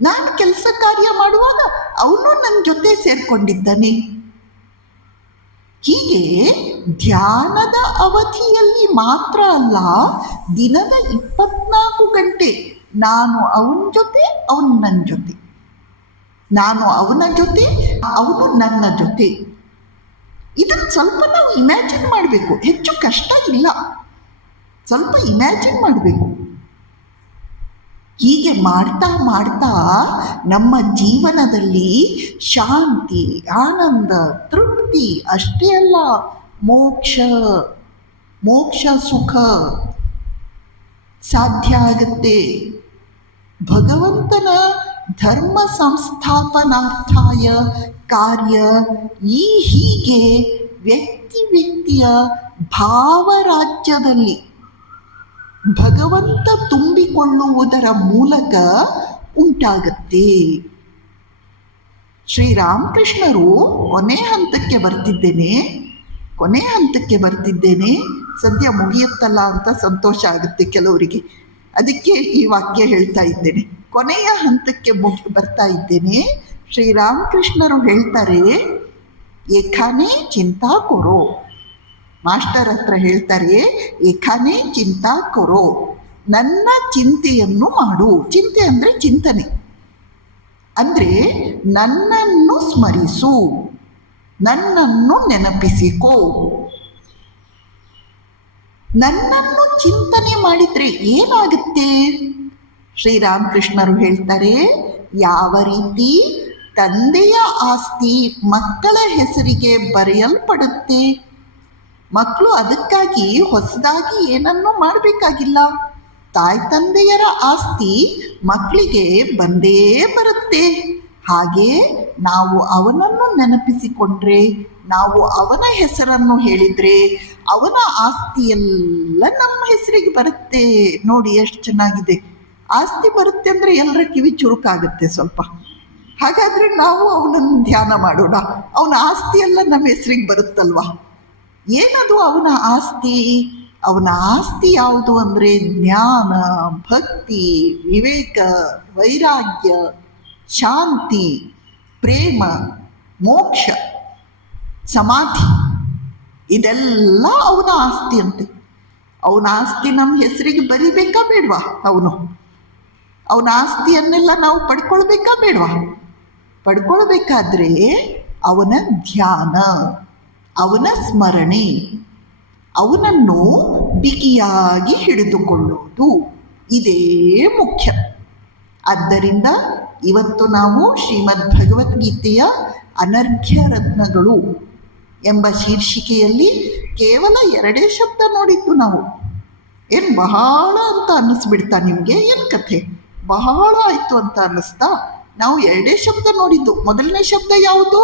ನಾನು ಕೆಲಸ ಕಾರ್ಯ ಮಾಡುವಾಗ ಅವನು ನನ್ನ ಜೊತೆ ಸೇರ್ಕೊಂಡಿದ್ದಾನೆ. ಹೀಗೆ ಧ್ಯಾನದ ಅವಧಿಯಲ್ಲಿ ಮಾತ್ರ ಅಲ್ಲ, ದಿನದ 24 ಗಂಟೆ ನಾನು ಅವನ ಜೊತೆ, ಅವನು ನನ್ನ ಜೊತೆ, ನಾನು ಅವನ ಜೊತೆ, ಅವನು ನನ್ನ ಜೊತೆ. ಇದನ್ನು ಸ್ವಲ್ಪ ನಾವು ಇಮ್ಯಾಜಿನ್ ಮಾಡಬೇಕು. ಹೆಚ್ಚು ಕಷ್ಟ ಇಲ್ಲ, ಸ್ವಲ್ಪ ಇಮ್ಯಾಜಿನ್ ಮಾಡಬೇಕು. ಹೀಗೆ ಮಾಡ್ತಾ ಮಾಡ್ತಾ ನಮ್ಮ ಜೀವನದಲ್ಲಿ ಶಾಂತಿ, ಆನಂದ, ತೃಪ್ತಿ ಅಷ್ಟೇ ಅಲ್ಲ, ಮೋಕ್ಷ ಸುಖ ಸಾಧ್ಯ ಆಗುತ್ತೆ. ಭಗವಂತನ ಧರ್ಮ ಸಂಸ್ಥಾಪನಾರ್ಥಾಯ ಕಾರ್ಯ ಹೀಗೆ ವ್ಯಕ್ತಿಯ ಭಾವರಾಜ್ಯದಲ್ಲಿ ಭಗವಂತ ತುಂಬಿಕೊಳ್ಳುವುದರ ಮೂಲಕ ಉಂಟಾಗತ್ತೆ. ಶ್ರೀರಾಮಕೃಷ್ಣರು ಕೊನೆ ಹಂತಕ್ಕೆ ಬರ್ತಿದ್ದೇನೆ, ಸದ್ಯ ಮುಗಿಯುತ್ತಲ್ಲ ಅಂತ ಸಂತೋಷ ಆಗುತ್ತೆ ಕೆಲವರಿಗೆ, ಅದಕ್ಕೆ ಈ ವಾಕ್ಯ ಹೇಳ್ತಾ ಇದ್ದೇನೆ. ಕೊನೆಯ ಹಂತಕ್ಕೆ ಬರ್ತಾ ಇದ್ದೇನೆ. ಶ್ರೀರಾಮಕೃಷ್ಣರು ಹೇಳ್ತಾರೆ, ಏಖಾನೇ ಚಿಂತಾ ಕೊರೋ. ಮಾಸ್ಟರ್ ಹತ್ರ ಹೇಳ್ತಾರೆ, ಏಖಾನೇ ಚಿಂತಾ ಕೊರೋ, ನನ್ನ ಚಿಂತೆಯನ್ನು ಮಾಡು. ಚಿಂತೆ ಅಂದರೆ ಚಿಂತನೆ, ಅಂದರೆ ನನ್ನನ್ನು ಸ್ಮರಿಸು, ನನ್ನನ್ನು ನೆನಪಿಸಿಕೋ. ನನ್ನನ್ನು ಚಿಂತನೆ ಮಾಡಿದರೆ ಏನಾಗುತ್ತೆ? ಶ್ರೀರಾಮಕೃಷ್ಣರು ಹೇಳ್ತಾರೆ, ಯಾವ ರೀತಿ ತಂದೆಯ ಆಸ್ತಿ ಮಕ್ಕಳ ಹೆಸರಿಗೆ ಬರೆಯಲ್ಪಡುತ್ತೆ, ಮಕ್ಕಳು ಅದಕ್ಕಾಗಿ ಹೊಸದಾಗಿ ಏನನ್ನೂ ಮಾಡಬೇಕಾಗಿಲ್ಲ, ತಾಯಿ ತಂದೆಯರ ಆಸ್ತಿ ಮಕ್ಕಳಿಗೆ ಬಂದೇ ಬರುತ್ತೆ. ಹಾಗೆ ನಾವು ಅವನನ್ನು ನೆನಪಿಸಿಕೊಂಡ್ರೆ, ನಾವು ಅವನ ಹೆಸರನ್ನು ಹೇಳಿದರೆ ಅವನ ಆಸ್ತಿಯೆಲ್ಲ ನಮ್ಮ ಹೆಸರಿಗೆ ಬರುತ್ತೆ. ನೋಡಿ ಎಷ್ಟು ಚೆನ್ನಾಗಿದೆ. ಆಸ್ತಿ ಬರುತ್ತೆ ಅಂದರೆ ಎಲ್ಲರ ಕಿವಿ ಚುರುಕಾಗುತ್ತೆ ಸ್ವಲ್ಪ. ಹಾಗಾದರೆ ನಾವು ಅವನನ್ನು ಧ್ಯಾನ ಮಾಡೋಣ, ಅವನ ಆಸ್ತಿಯೆಲ್ಲ ನಮ್ಮ ಹೆಸರಿಗೆ ಬರುತ್ತಲ್ವ. ಏನದು ಅವನ ಆಸ್ತಿ? ಅವನ ಆಸ್ತಿ ಯಾವುದು ಅಂದರೆ ಜ್ಞಾನ, ಭಕ್ತಿ, ವಿವೇಕ, ವೈರಾಗ್ಯ, ಶಾಂತಿ, ಪ್ರೇಮ, ಮೋಕ್ಷ, ಸಮಾಧಿ, ಇದೆಲ್ಲ ಅವನ ಆಸ್ತಿ ಅಂತೆ. ಅವನ ಆಸ್ತಿ ನಮ್ಮ ಹೆಸರಿಗೆ ಬರಿಬೇಕಾ ಬೇಡವಾ? ಅವನ ಆಸ್ತಿಯನ್ನೆಲ್ಲ ನಾವು ಪಡ್ಕೊಳ್ಬೇಕಾ ಬೇಡವಾ? ಪಡ್ಕೊಳ್ಬೇಕಾದ್ರೆ ಅವನ ಧ್ಯಾನ, ಅವನ ಸ್ಮರಣೆ, ಅವನನ್ನು ಬಿಗಿಯಾಗಿ ಹಿಡಿದುಕೊಳ್ಳುವುದು, ಇದೇ ಮುಖ್ಯ. ಆದ್ದರಿಂದ ಇವತ್ತು ನಾವು ಶ್ರೀಮದ್ ಭಗವದ್ಗೀತೆಯ ಅನರ್ಘ್ಯ ರತ್ನಗಳು ಎಂಬ ಶೀರ್ಷಿಕೆಯಲ್ಲಿ ಕೇವಲ 2 ಶಬ್ದ ನೋಡಿದ್ದು ನಾವು. ಏನು ಬಹಳ ಅಂತ ಅನ್ನಿಸ್ಬಿಡ್ತಾ ನಿಮಗೆ? ಏನು ಕಥೆ, ಬಹಳ ಆಯಿತು ಅಂತ ಅನ್ನಿಸ್ತಾ? ನಾವು 2 ಶಬ್ದ ನೋಡಿದ್ದು. ಮೊದಲನೇ ಶಬ್ದ ಯಾವುದು?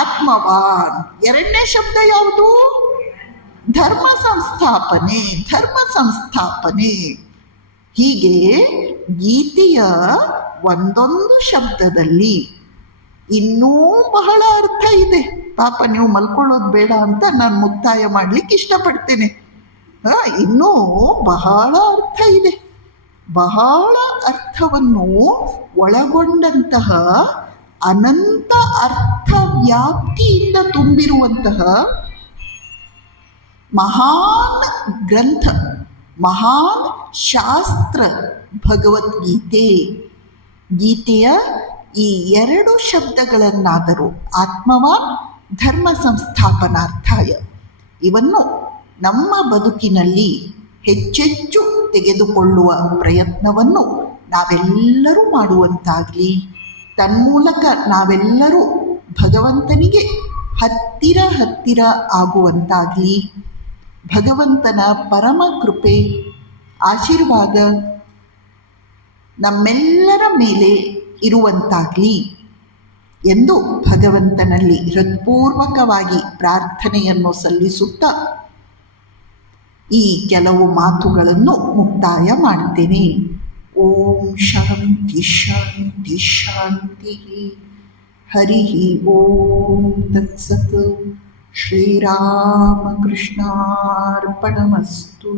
ಆತ್ಮವಾನ್. 2ನೇ ಶಬ್ದ ಯಾವುದು? ಧರ್ಮ ಸಂಸ್ಥಾಪನೆ. ಹೀಗೆ ಗೀತೆಯ ಒಂದೊಂದು ಶಬ್ದದಲ್ಲಿ ಇನ್ನೂ ಬಹಳ ಅರ್ಥ ಇದೆ. ಪಾಪ ನೀವು ಮಲ್ಕೊಳ್ಳೋದು ಬೇಡ ಅಂತ ನಾನು ಮುಕ್ತಾಯ ಮಾಡಲಿಕ್ಕೆ ಇಷ್ಟಪಡ್ತೇನೆ. ಇನ್ನೂ ಬಹಳ ಅರ್ಥ ಇದೆ. ಬಹಳ ಅರ್ಥವನ್ನು ಒಳಗೊಂಡಂತಹ ಅನಂತ ಅರ್ಥ ವ್ಯಾಪ್ತಿಯಿಂದ ತುಂಬಿರುವಂತಹ ಮಹಾನ್ ಗ್ರಂಥ, ಮಹಾನ್ ಶಾಸ್ತ್ರ ಭಗವದ್ಗೀತೆ. ಗೀತೆಯ ಈ 2 ಶಬ್ದಗಳನ್ನಾದರೂ ಆತ್ಮವಾನ್ ಧರ್ಮ ಸಂಸ್ಥಾಪನಾರ್ಥಾಯ ಇವನ್ನು ನಮ್ಮ ಬದುಕಿನಲ್ಲಿ ಹೆಚ್ಚೆಚ್ಚು ತೆಗೆದುಕೊಳ್ಳುವ ಪ್ರಯತ್ನವನ್ನು ನಾವೆಲ್ಲರೂ ಮಾಡುವಂತಾಗಲಿ. ತನ್ಮೂಲಕ ನಾವೆಲ್ಲರೂ ಭಗವಂತನಿಗೆ ಹತ್ತಿರ ಆಗುವಂತಾಗಲಿ. ಭಗವಂತನ ಪರಮ ಕೃಪೆ ಆಶೀರ್ವಾದ ನಮ್ಮೆಲ್ಲರ ಮೇಲೆ ಇರುವಂತಾಗಲಿ ಎಂದು ಭಗವಂತನಲ್ಲಿ ಹೃತ್ಪೂರ್ವಕವಾಗಿ ಪ್ರಾರ್ಥನೆಯನ್ನು ಸಲ್ಲಿಸುತ್ತಾ ಈ ಕೆಲವು ಮಾತುಗಳನ್ನು ಮುಕ್ತಾಯ ಮಾಡ್ತೇನೆ. ಓಂ ಶಾಂತಿ ಶಾಂತಿ ಶಾಂತಿ. ಹರಿ ಓಂ ತತ್ಸತ್. ಶ್ರೀರಾಮಕೃಷ್ಣಾರ್ಪಣಮಸ್ತು.